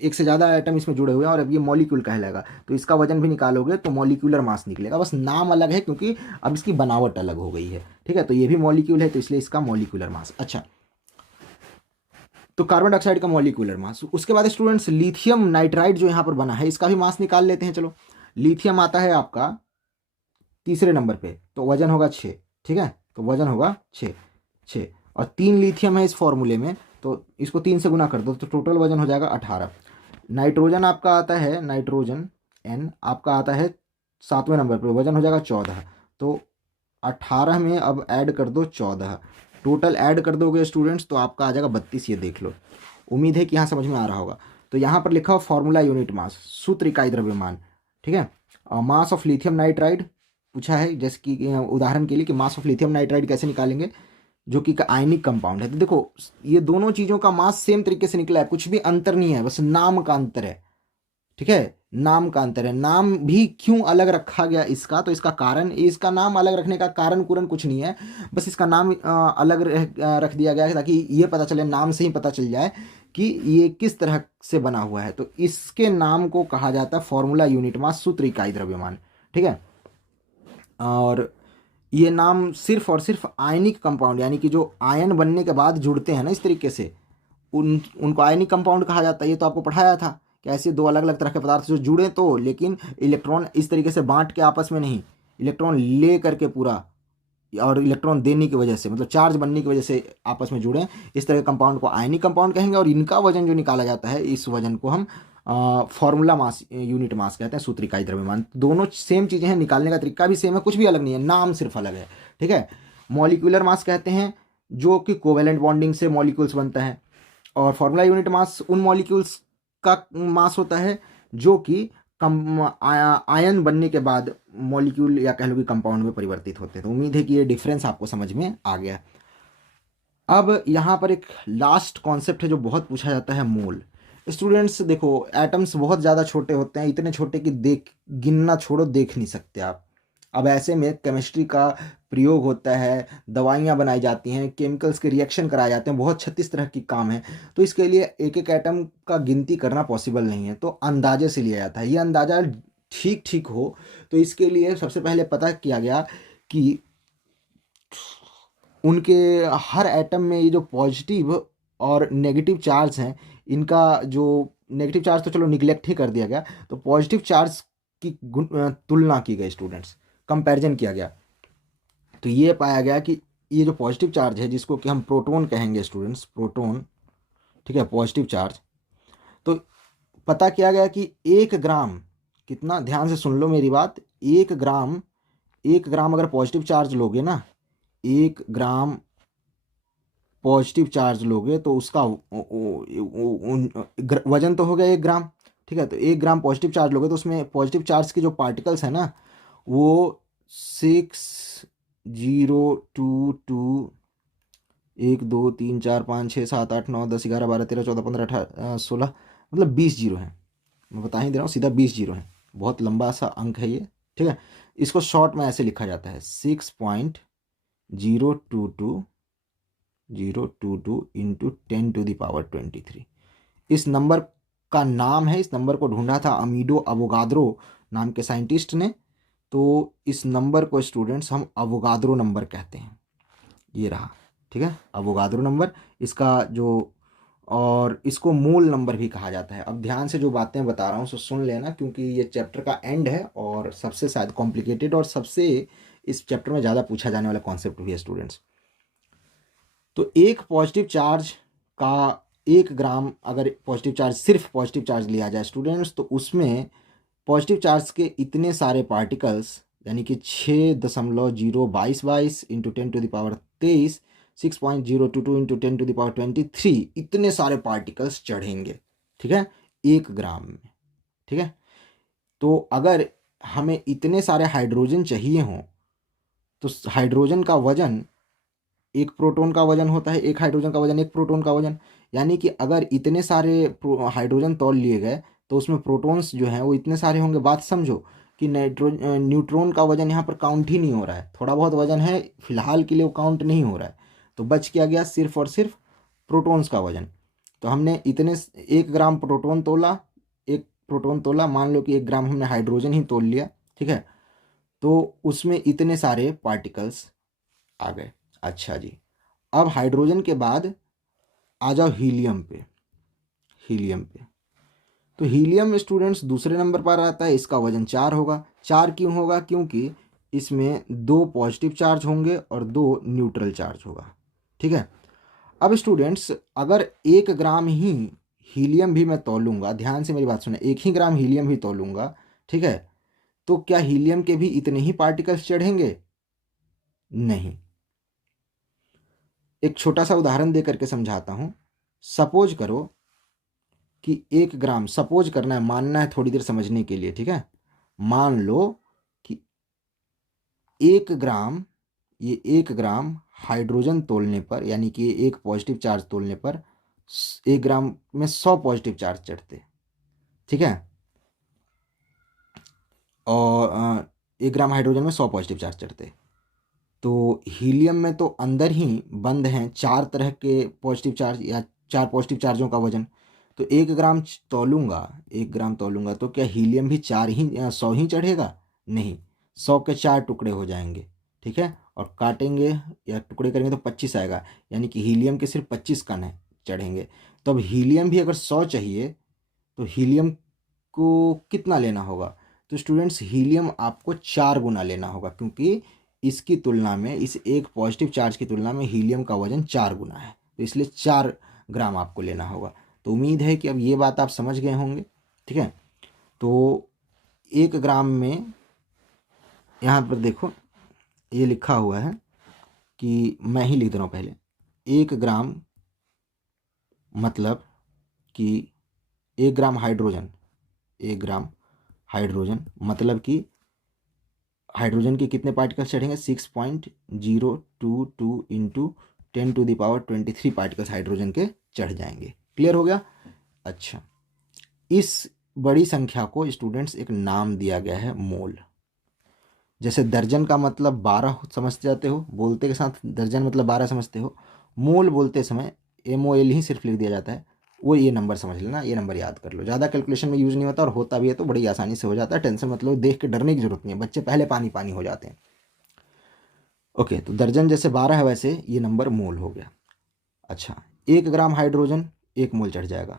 एक से ज़्यादा एटम इसमें जुड़े हुए हैं, और अब ये मॉलिक्यूल कहलाएगा। तो इसका वजन भी निकालोगे तो मॉलिक्यूलर मास निकलेगा, बस नाम अलग है क्योंकि अब इसकी बनावट अलग हो गई है, ठीक है। तो ये भी मॉलिक्यूल है तो इसलिए इसका मॉलिक्यूलर मास। अच्छा, तो कार्बन डाइऑक्साइड का मॉलिक्यूलर मास। उसके बाद स्टूडेंट्स लिथियम नाइट्राइड जो यहाँ पर बना है, इसका भी मास निकाल लेते हैं। चलो, लिथियम आता है आपका तीसरे नंबर पे, तो वजन होगा 6, ठीक है। तो वजन होगा 6 और 3 लिथियम है इस फॉर्मूले में, तो इसको 3 से गुना कर दो तो टोटल वजन हो जाएगा 18। नाइट्रोजन आपका आता है, नाइट्रोजन N आपका आता है 7वें नंबर पे, वजन हो जाएगा 14। तो 18 में अब ऐड कर दो 14, टोटल ऐड कर दोगे स्टूडेंट्स तो आपका आ जाएगा 32। ये देख लो, उम्मीद है कि यहाँ समझ में आ रहा होगा। तो यहाँ पर लिखा हो फॉर्मूला यूनिट मास, सूत्र इकाई द्रव्यमान, ठीक है। मास ऑफ लिथियम नाइट्राइड पूछा है, जैसे कि उदाहरण के लिए कि मास ऑफ लिथियम नाइट्राइड कैसे निकालेंगे, जो कि आयनिक कंपाउंड है। तो देखो ये दोनों चीज़ों का मास सेम तरीके से निकला है, कुछ भी अंतर नहीं है, बस नाम का अंतर है, ठीक है। नाम का अंतर है। नाम भी क्यों अलग रखा गया इसका, तो इसका कारण, इसका नाम अलग रखने का कारण कुरन कुछ नहीं है, बस इसका नाम अलग रख दिया गया है ताकि ये पता चले, नाम से ही पता चल जाए कि ये किस तरह से बना हुआ है। तो इसके नाम को कहा जाता है फॉर्मूला यूनिट मास, सूत्र इकाई द्रव्यमान, ठीक है। और ये नाम सिर्फ और सिर्फ आयनिक कंपाउंड, यानी कि जो आयन बनने के बाद जुड़ते हैं ना इस तरीके से, उनको आयनिक कंपाउंड कहा जाता है। ये तो आपको पढ़ाया था कि ऐसे दो अलग अलग तरह के पदार्थ जो जुड़े तो, लेकिन इलेक्ट्रॉन इस तरीके से बांट के आपस में नहीं, इलेक्ट्रॉन ले करके पूरा और इलेक्ट्रॉन देने की वजह से, मतलब चार्ज बनने की वजह से आपस में जुड़े, इस तरह के कंपाउंड को आयनिक कंपाउंड कहेंगे। और इनका वजन जो निकाला जाता है, इस वजन को हम फॉर्मूला मास, यूनिट मास कहते हैं, सूत्र इकाई द्रव्यमान। दोनों सेम चीज़ें हैं, निकालने का तरीका भी सेम है, कुछ भी अलग नहीं है, नाम सिर्फ अलग है। ठीक है। मॉलिक्यूलर मास कहते हैं जो कि कोवेलेंट बॉन्डिंग से मॉलिक्यूल्स बनता है, और फॉर्मूला यूनिट मास उन मॉलिक्यूल्स का मास होता है जो कि कम आयन बनने के बाद मॉलिक्यूल या कह लो कि कंपाउंड में परिवर्तित होते हैं। तो उम्मीद है कि ये डिफरेंस आपको समझ में आ गया। अब यहाँ पर एक लास्ट कॉन्सेप्ट है जो बहुत पूछा जाता है, मोल। स्टूडेंट्स देखो, एटम्स बहुत ज़्यादा छोटे होते हैं, इतने छोटे कि गिनना छोड़ो, देख नहीं सकते आप। अब ऐसे में केमिस्ट्री का प्रयोग होता है, दवाइयाँ बनाई जाती हैं, केमिकल्स के रिएक्शन कराए जाते हैं, बहुत 36 तरह की काम है। तो इसके लिए एक एक एटम का गिनती करना पॉसिबल नहीं है, तो अंदाजे से लिया जाता है। ये अंदाज़ा ठीक ठीक हो, तो इसके लिए सबसे पहले पता किया गया कि उनके हर एटम में ये जो पॉजिटिव और नेगेटिव चार्ज हैं, इनका जो नेगेटिव चार्ज तो चलो निगलेक्ट ही कर दिया गया, तो पॉजिटिव चार्ज की तुलना की गई स्टूडेंट्स, कंपैरिजन किया गया। तो ये पाया गया कि ये जो पॉजिटिव चार्ज है, जिसको कि हम प्रोटॉन कहेंगे स्टूडेंट्स, प्रोटॉन, ठीक है, पॉजिटिव चार्ज, तो पता किया गया कि 1 ग्राम, कितना, ध्यान से सुन लो मेरी बात, 1 ग्राम अगर पॉजिटिव चार्ज लोगे ना, 1 ग्राम पॉजिटिव चार्ज लोगे तो उसका वजन तो हो गया 1 ग्राम। ठीक है, तो 1 ग्राम पॉजिटिव चार्ज लोगे तो उसमें पॉजिटिव चार्ज के जो पार्टिकल्स हैं ना, वो 6022, 1 2 3 4 5 6 7 8 9 10 11 12 13 14 15 18 16, मतलब 20 जीरो हैं। मैं बता ही दे रहा हूँ, सीधा 20 जीरो हैं, बहुत लंबा सा अंक है ये। ठीक है, इसको शॉर्ट में ऐसे लिखा जाता है, 6.022 इंटू 10⁻23। इस नंबर का नाम है, इस नंबर को ढूंढा था अमीडो अवोगाद्रो नाम के साइंटिस्ट ने। तो इस नंबर को स्टूडेंट्स हम अवोगाद्रो नंबर कहते हैं, ये रहा। ठीक है, अवोगाद्रो नंबर इसका जो, और इसको मूल नंबर भी कहा जाता है। अब ध्यान से जो बातें बता रहा हूँ सो सुन लेना, क्योंकि ये चैप्टर का एंड है और सबसे शायद कॉम्प्लिकेटेड और सबसे इस चैप्टर में ज़्यादा पूछा जाने वाला कॉन्सेप्ट भी है स्टूडेंट्स। तो एक पॉजिटिव चार्ज का 1 ग्राम, अगर पॉजिटिव चार्ज, सिर्फ पॉजिटिव चार्ज लिया जाए स्टूडेंट्स, तो उसमें पॉजिटिव चार्ज के इतने सारे पार्टिकल्स, यानी कि 6.022 इंटू 10⁻23, 6.022 इंटू 10⁻23, इतने सारे पार्टिकल्स चढ़ेंगे। ठीक है, 1 ग्राम में। ठीक है, तो अगर हमें इतने सारे हाइड्रोजन चाहिए हों, तो हाइड्रोजन का वजन, एक प्रोटॉन का वजन होता है, एक हाइड्रोजन का वजन, एक प्रोटॉन का वजन, यानी कि अगर इतने सारे हाइड्रोजन तौल लिए गए तो उसमें प्रोटॉन्स जो हैं वो इतने सारे होंगे। बात समझो कि न्यूट्रॉन का वजन यहाँ पर काउंट ही नहीं हो रहा है, थोड़ा बहुत वजन है, फिलहाल के लिए वो काउंट नहीं हो रहा है, तो बच क्या गया, सिर्फ और सिर्फ प्रोटॉन्स का वजन। तो हमने इतने 1 ग्राम प्रोटॉन तोला, एक प्रोटॉन तोला, मान लो कि 1 ग्राम हमने हाइड्रोजन ही तोल लिया। ठीक है, तो उसमें इतने सारे पार्टिकल्स आ गए। अच्छा जी, अब हाइड्रोजन के बाद आ जाओ हीलियम पे। हीलियम पे, तो हीलियम स्टूडेंट्स दूसरे नंबर पर आता है, इसका वजन 4 होगा। 4 क्यों होगा, क्योंकि इसमें 2 पॉजिटिव चार्ज होंगे और 2 न्यूट्रल चार्ज होगा। ठीक है, अब स्टूडेंट्स अगर 1 ग्राम ही हीलियम भी मैं तोलूंगा, ध्यान से मेरी बात सुने, 1 ही ग्राम हीलियम ही तोलूंगा, ठीक है, तो क्या हीलियम के भी इतने ही पार्टिकल्स चढ़ेंगे? नहीं। एक छोटा सा उदाहरण दे करके समझाता हूं। सपोज करो कि 1 ग्राम, सपोज करना है, मानना है थोड़ी देर समझने के लिए। ठीक है, मान लो कि 1 ग्राम, ये 1 ग्राम हाइड्रोजन तोलने पर, यानी कि एक पॉजिटिव चार्ज तोलने पर 1 ग्राम में 100 पॉजिटिव चार्ज चढ़ते। ठीक है, और 1 ग्राम हाइड्रोजन में 100 पॉजिटिव चार्ज चढ़ते। तो हीलियम में तो अंदर ही बंद हैं 4 तरह के पॉजिटिव चार्ज, या 4 पॉजिटिव चार्जों का वजन। तो 1 ग्राम तोलूंगा, 1 ग्राम तोलूंगा तो क्या हीलियम भी 4 ही 100 ही चढ़ेगा? नहीं, 100 के 4 टुकड़े हो जाएंगे। ठीक है, और काटेंगे या टुकड़े करेंगे तो 25 आएगा, यानी कि हीलियम के सिर्फ 25 कण चढ़ेंगे। तो अब हीलियम भी अगर 100 चाहिए तो हीलियम को कितना लेना होगा? तो स्टूडेंट्स हीलियम आपको 4 गुना लेना होगा, क्योंकि इसकी तुलना में, इस एक पॉजिटिव चार्ज की तुलना में हीलियम का वजन 4 गुना है, तो इसलिए 4 ग्राम आपको लेना होगा। तो उम्मीद है कि अब ये बात आप समझ गए होंगे। ठीक है, तो 1 ग्राम में यहाँ पर देखो ये लिखा हुआ है कि मैं ही लिख दे रहा हूँ पहले। 1 ग्राम मतलब कि 1 ग्राम हाइड्रोजन, 1 ग्राम हाइड्रोजन मतलब कि हाइड्रोजन के कितने पार्टिकल्स चढ़ेंगे? 6.022 इंटू 10⁻23 पार्टिकल्स हाइड्रोजन के चढ़ जाएंगे। क्लियर हो गया? अच्छा, इस बड़ी संख्या को स्टूडेंट्स एक नाम दिया गया है मोल। जैसे दर्जन का मतलब 12 समझ जाते हो, बोलते के साथ दर्जन मतलब 12 समझते हो, मोल बोलते समय MOL ही सिर्फ लिख दिया जाता है। वो ये नंबर समझ लेना, ये नंबर याद कर लो। ज़्यादा कैलकुलेशन में यूज़ नहीं होता, और होता भी है तो बड़ी आसानी से हो जाता है। टेंशन मतलब देख के डरने की जरूरत नहीं है, बच्चे पहले पानी पानी हो जाते हैं। ओके, तो दर्जन जैसे 12 है, वैसे ये नंबर मोल हो गया। अच्छा, 1 ग्राम हाइड्रोजन 1 मोल चढ़ जाएगा।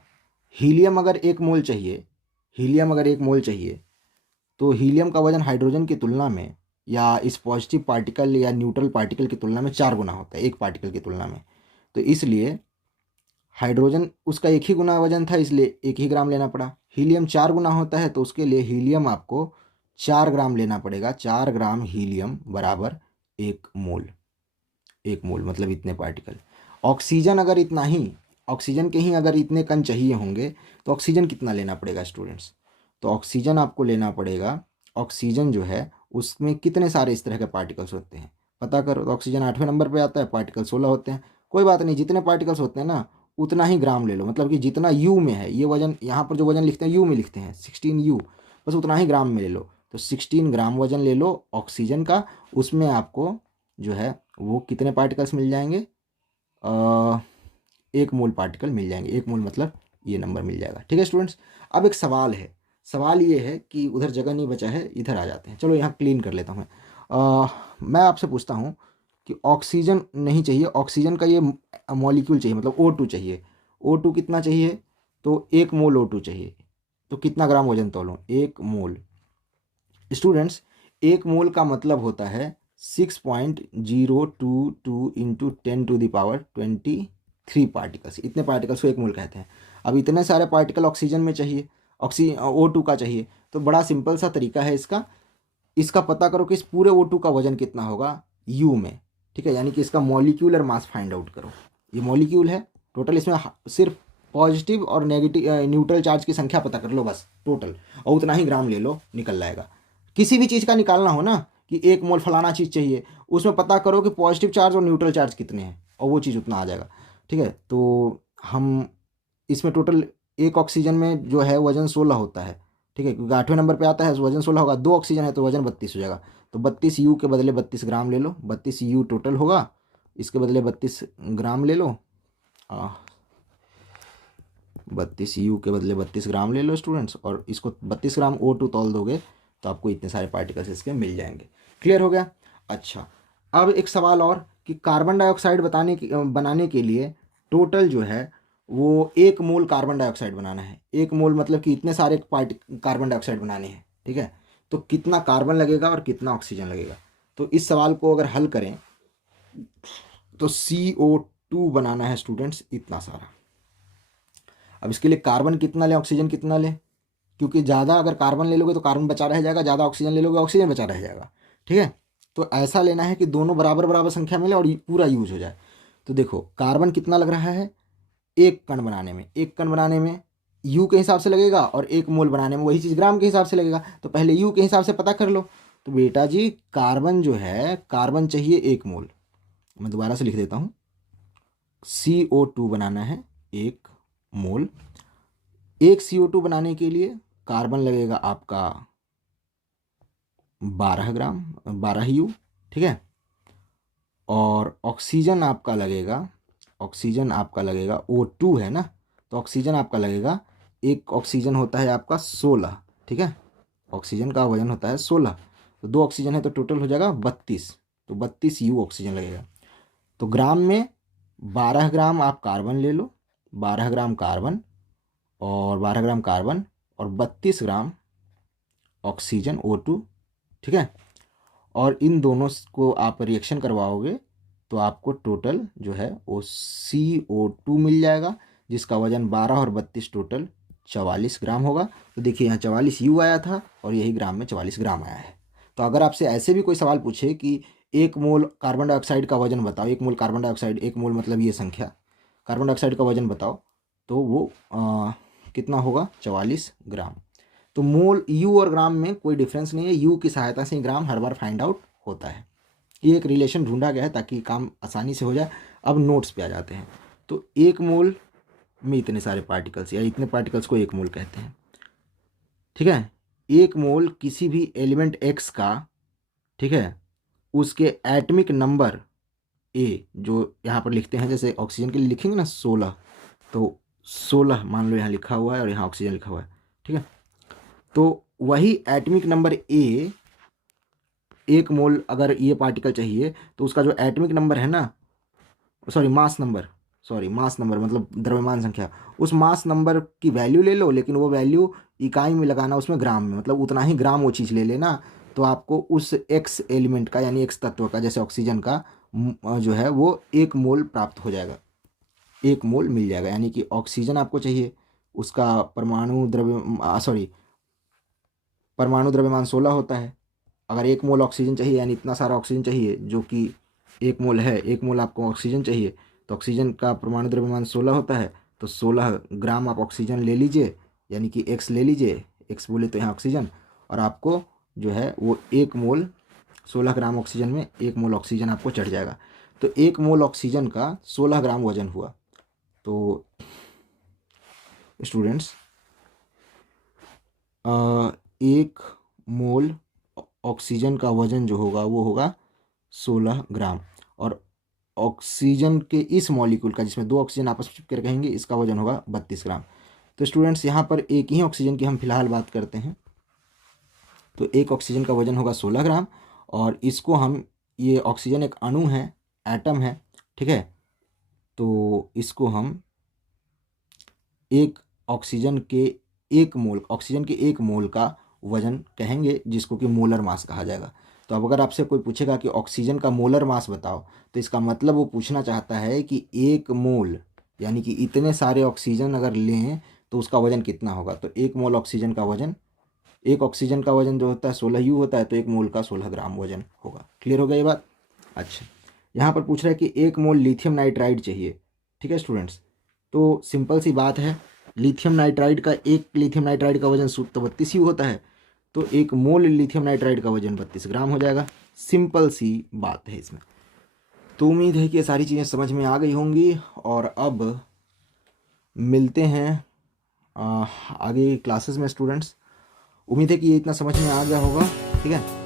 हीलियम अगर 1 मोल चाहिए, हीलियम अगर 1 मोल चाहिए, तो हीलियम का वजन हाइड्रोजन की तुलना में, या इस पॉजिटिव पार्टिकल या न्यूट्रल पार्टिकल की तुलना में 4 गुना होता है, एक पार्टिकल की तुलना में। तो इसलिए हाइड्रोजन उसका 1 ही गुना वजन था, इसलिए 1 ही ग्राम लेना पड़ा। हीलियम 4 गुना होता है, तो उसके लिए हीलियम आपको 4 ग्राम लेना पड़ेगा। 4 ग्राम हीलियम बराबर 1 मोल। 1 मोल मतलब इतने पार्टिकल। ऑक्सीजन अगर इतना ही, ऑक्सीजन के ही अगर इतने कण चाहिए होंगे, तो ऑक्सीजन कितना लेना पड़ेगा स्टूडेंट्स? तो ऑक्सीजन आपको लेना पड़ेगा, ऑक्सीजन जो है उसमें कितने सारे इस तरह के पार्टिकल्स होते हैं पता करो। तो ऑक्सीजन 8वें नंबर पे आता है, पार्टिकल 16 होते हैं। कोई बात नहीं, जितने पार्टिकल्स होते हैं ना, उतना ही ग्राम ले लो। मतलब कि जितना यू में है, ये वजन यहाँ पर जो वजन लिखते हैं यू में लिखते हैं, 16U, बस उतना ही ग्राम में ले लो। तो 16 ग्राम वजन ले लो ऑक्सीजन का। उसमें आपको जो है वो कितने पार्टिकल्स मिल जाएंगे? 1 मोल पार्टिकल मिल जाएंगे। 1 मोल मतलब ये नंबर मिल जाएगा। ठीक है स्टूडेंट्स, अब एक सवाल है। सवाल ये है कि उधर जगह नहीं बचा है, इधर आ जाते हैं। चलो यहाँ क्लीन कर लेता हूँ मैं। मैं आपसे पूछता हूँ कि ऑक्सीजन नहीं चाहिए, ऑक्सीजन का ये मॉलिक्यूल चाहिए, मतलब O2 चाहिए। O2 कितना चाहिए? तो 1 मोल O2 चाहिए। तो कितना ग्राम वजन तोलो? 1 मोल। स्टूडेंट्स, 1 मोल का मतलब होता है 6.022 इंटू 10⁻23 पार्टिकल्स। इतने पार्टिकल्स को 1 मोल कहते हैं। अब इतने सारे पार्टिकल ऑक्सीजन में चाहिए, O2 का चाहिए, तो बड़ा सिंपल सा तरीका है इसका। इसका पता करो कि इस पूरे O2 का वजन कितना होगा U में। ठीक है, यानी कि इसका मॉलिक्यूलर मास फाइंड आउट करो। ये मॉलिक्यूल है टोटल, इसमें सिर्फ पॉजिटिव और नेगेटिव न्यूट्रल चार्ज की संख्या पता कर लो बस टोटल, और उतना ही ग्राम ले लो, निकल जाएगा। किसी भी चीज़ का निकालना हो ना, कि 1 मोल फलाना चीज़ चाहिए, उसमें पता करो कि पॉजिटिव चार्ज और न्यूट्रल चार्ज कितने हैं, और वो चीज़ उतना आ जाएगा। ठीक है, तो हम इसमें टोटल एक ऑक्सीजन में जो है वजन 16 होता है। ठीक है, क्योंकि 8वें नंबर पे आता है, तो वजन 16 होगा। 2 ऑक्सीजन है तो वजन 32 हो जाएगा। तो 32U के बदले 32 ग्राम ले लो। 32U टोटल होगा, इसके बदले 32 ग्राम ले लो। 32U के बदले 32 ग्राम ले लो स्टूडेंट्स, और इसको 32 ग्राम O2 तौल दोगे तो आपको इतने सारे पार्टिकल्स इसके मिल जाएंगे। क्लियर हो गया? अच्छा, अब एक सवाल और, कि कार्बन डाइऑक्साइड बनाने के लिए टोटल जो है वो 1 मोल कार्बन डाइऑक्साइड बनाना है। 1 मोल मतलब कि इतने सारे कार्बन डाइऑक्साइड बनाने हैं। ठीक है, तो कितना कार्बन लगेगा और कितना ऑक्सीजन लगेगा? तो इस सवाल को अगर हल करें तो CO2 बनाना है स्टूडेंट्स इतना सारा। अब इसके लिए कार्बन कितना लें, ऑक्सीजन कितना लें? क्योंकि ज़्यादा अगर कार्बन ले लोगे तो कार्बन बचा रह जाएगा, ज़्यादा ऑक्सीजन ले लोगे ऑक्सीजन बचा रह जाएगा। ठीक है, तो ऐसा लेना है कि दोनों बराबर बराबर संख्या मिले और पूरा यूज हो जाए। तो देखो कार्बन कितना लग रहा है, 1 कण बनाने में, 1 कण बनाने में U के हिसाब से लगेगा, और 1 मोल बनाने में वही चीज़ ग्राम के हिसाब से लगेगा। तो पहले U के हिसाब से पता कर लो। तो बेटा जी कार्बन जो है, कार्बन चाहिए 1 मोल। मैं दोबारा से लिख देता हूँ, CO2 बनाना है 1 मोल। 1 CO2 बनाने के लिए कार्बन लगेगा आपका 12 ग्राम, 12U। ठीक है, और ऑक्सीजन आपका लगेगा, ऑक्सीजन आपका लगेगा O2 है ना, तो ऑक्सीजन आपका लगेगा, एक ऑक्सीजन होता है आपका 16। ठीक है, ऑक्सीजन का वजन होता है 16, तो 2 ऑक्सीजन है तो टोटल हो जाएगा 32। तो 32U ऑक्सीजन लगेगा। तो ग्राम में 12 ग्राम आप कार्बन ले लो, 12 ग्राम कार्बन, और 12 ग्राम कार्बन और 32 ग्राम ऑक्सीजन O2, ठीक है। और इन दोनों को आप रिएक्शन करवाओगे तो आपको टोटल जो है वो CO2 मिल जाएगा, जिसका वजन 12 और 32 टोटल 44 ग्राम होगा। तो देखिए यहाँ 44 U आया था और यही ग्राम में 44 ग्राम आया है। तो अगर आपसे ऐसे भी कोई सवाल पूछे कि 1 मोल कार्बन डाइऑक्साइड का वजन बताओ, 1 मोल कार्बन डाइऑक्साइड, 1 मोल मतलब ये संख्या, कार्बन डाइऑक्साइड का वजन बताओ, तो वो कितना होगा, 44 ग्राम। तो मोल यू और ग्राम में कोई डिफरेंस नहीं है, यू की सहायता से ग्राम हर बार फाइंड आउट होता है। ये एक रिलेशन ढूंढा गया है ताकि काम आसानी से हो जाए। अब नोट्स पे आ जाते हैं। तो 1 मोल में इतने सारे पार्टिकल्स या इतने पार्टिकल्स को 1 मोल कहते हैं, ठीक है। 1 मोल किसी भी एलिमेंट एक्स का, ठीक है, उसके एटमिक नंबर ए जो यहाँ पर लिखते हैं, जैसे ऑक्सीजन के लिए लिखेंगे ना 16, तो 16 मान लो यहाँ लिखा हुआ है और यहाँ ऑक्सीजन लिखा हुआ है, ठीक है। तो वही एटमिक नंबर ए, 1 मोल अगर ये पार्टिकल चाहिए तो उसका जो एटमिक नंबर है ना, मास नंबर मतलब द्रव्यमान संख्या, उस मास नंबर की वैल्यू ले लो, लेकिन वो वैल्यू इकाई में लगाना उसमें ग्राम में, मतलब उतना ही ग्राम वो चीज़ ले लेना। तो आपको उस एक्स एलिमेंट का यानी एक्स तत्व का, जैसे ऑक्सीजन का जो है वो 1 मोल प्राप्त हो जाएगा, 1 मोल मिल जाएगा। यानी कि ऑक्सीजन आपको चाहिए, उसका परमाणु द्रव्यमान 16 होता है। अगर 1 मोल ऑक्सीजन चाहिए यानी इतना सारा ऑक्सीजन चाहिए जो कि 1 मोल है, 1 मोल आपको ऑक्सीजन चाहिए, तो ऑक्सीजन का परमाणु द्रव्यमान 16 होता है। तो 16 ग्राम आप ऑक्सीजन ले लीजिए, यानी कि एक्स ले लीजिए, एक्स बोले तो यहाँ ऑक्सीजन, और आपको जो है वो 1 मोल 16 ग्राम ऑक्सीजन में 1 मोल ऑक्सीजन आपको चढ़ जाएगा। तो 1 मोल ऑक्सीजन का 16 ग्राम वजन हुआ। तो स्टूडेंट्स 1 मोल ऑक्सीजन का वजन जो होगा वो होगा 16 ग्राम, और ऑक्सीजन के इस मॉलिक्यूल का, जिसमें 2 ऑक्सीजन आपस में चिपके रहेंगे, इसका वजन होगा 32 ग्राम। तो स्टूडेंट्स यहाँ पर एक ही ऑक्सीजन की हम फिलहाल बात करते हैं। तो एक ऑक्सीजन का वजन होगा 16 ग्राम, और इसको हम, ये ऑक्सीजन एक अणु है, एटम है, ठीक है। तो इसको हम ऑक्सीजन के 1 मोल का वजन कहेंगे, जिसको कि मोलर मास कहा जाएगा। तो अब अगर आपसे कोई पूछेगा कि ऑक्सीजन का मोलर मास बताओ, तो इसका मतलब वो पूछना चाहता है कि 1 मोल यानी कि इतने सारे ऑक्सीजन अगर लें तो उसका वजन कितना होगा। तो 1 मोल ऑक्सीजन का वजन, एक ऑक्सीजन का वजन जो होता है 16 U होता है, तो 1 मोल का 16 ग्राम वजन होगा। क्लियर हो गया ये बात। अच्छा, यहाँ पर पूछ रहा है कि 1 मोल लिथियम नाइट्राइड चाहिए, ठीक है स्टूडेंट्स। तो सिंपल सी बात है, लिथियम नाइट्राइड का, एक लिथियम नाइट्राइड का वजन 32 U होता है, तो 1 मोल लिथियम नाइट्राइड का वजन 32 ग्राम हो जाएगा। सिंपल सी बात है इसमें। तो उम्मीद है कि ये सारी चीज़ें समझ में आ गई होंगी, और अब मिलते हैं आगे क्लासेस में स्टूडेंट्स। उम्मीद है कि ये इतना समझ में आ गया होगा, ठीक है।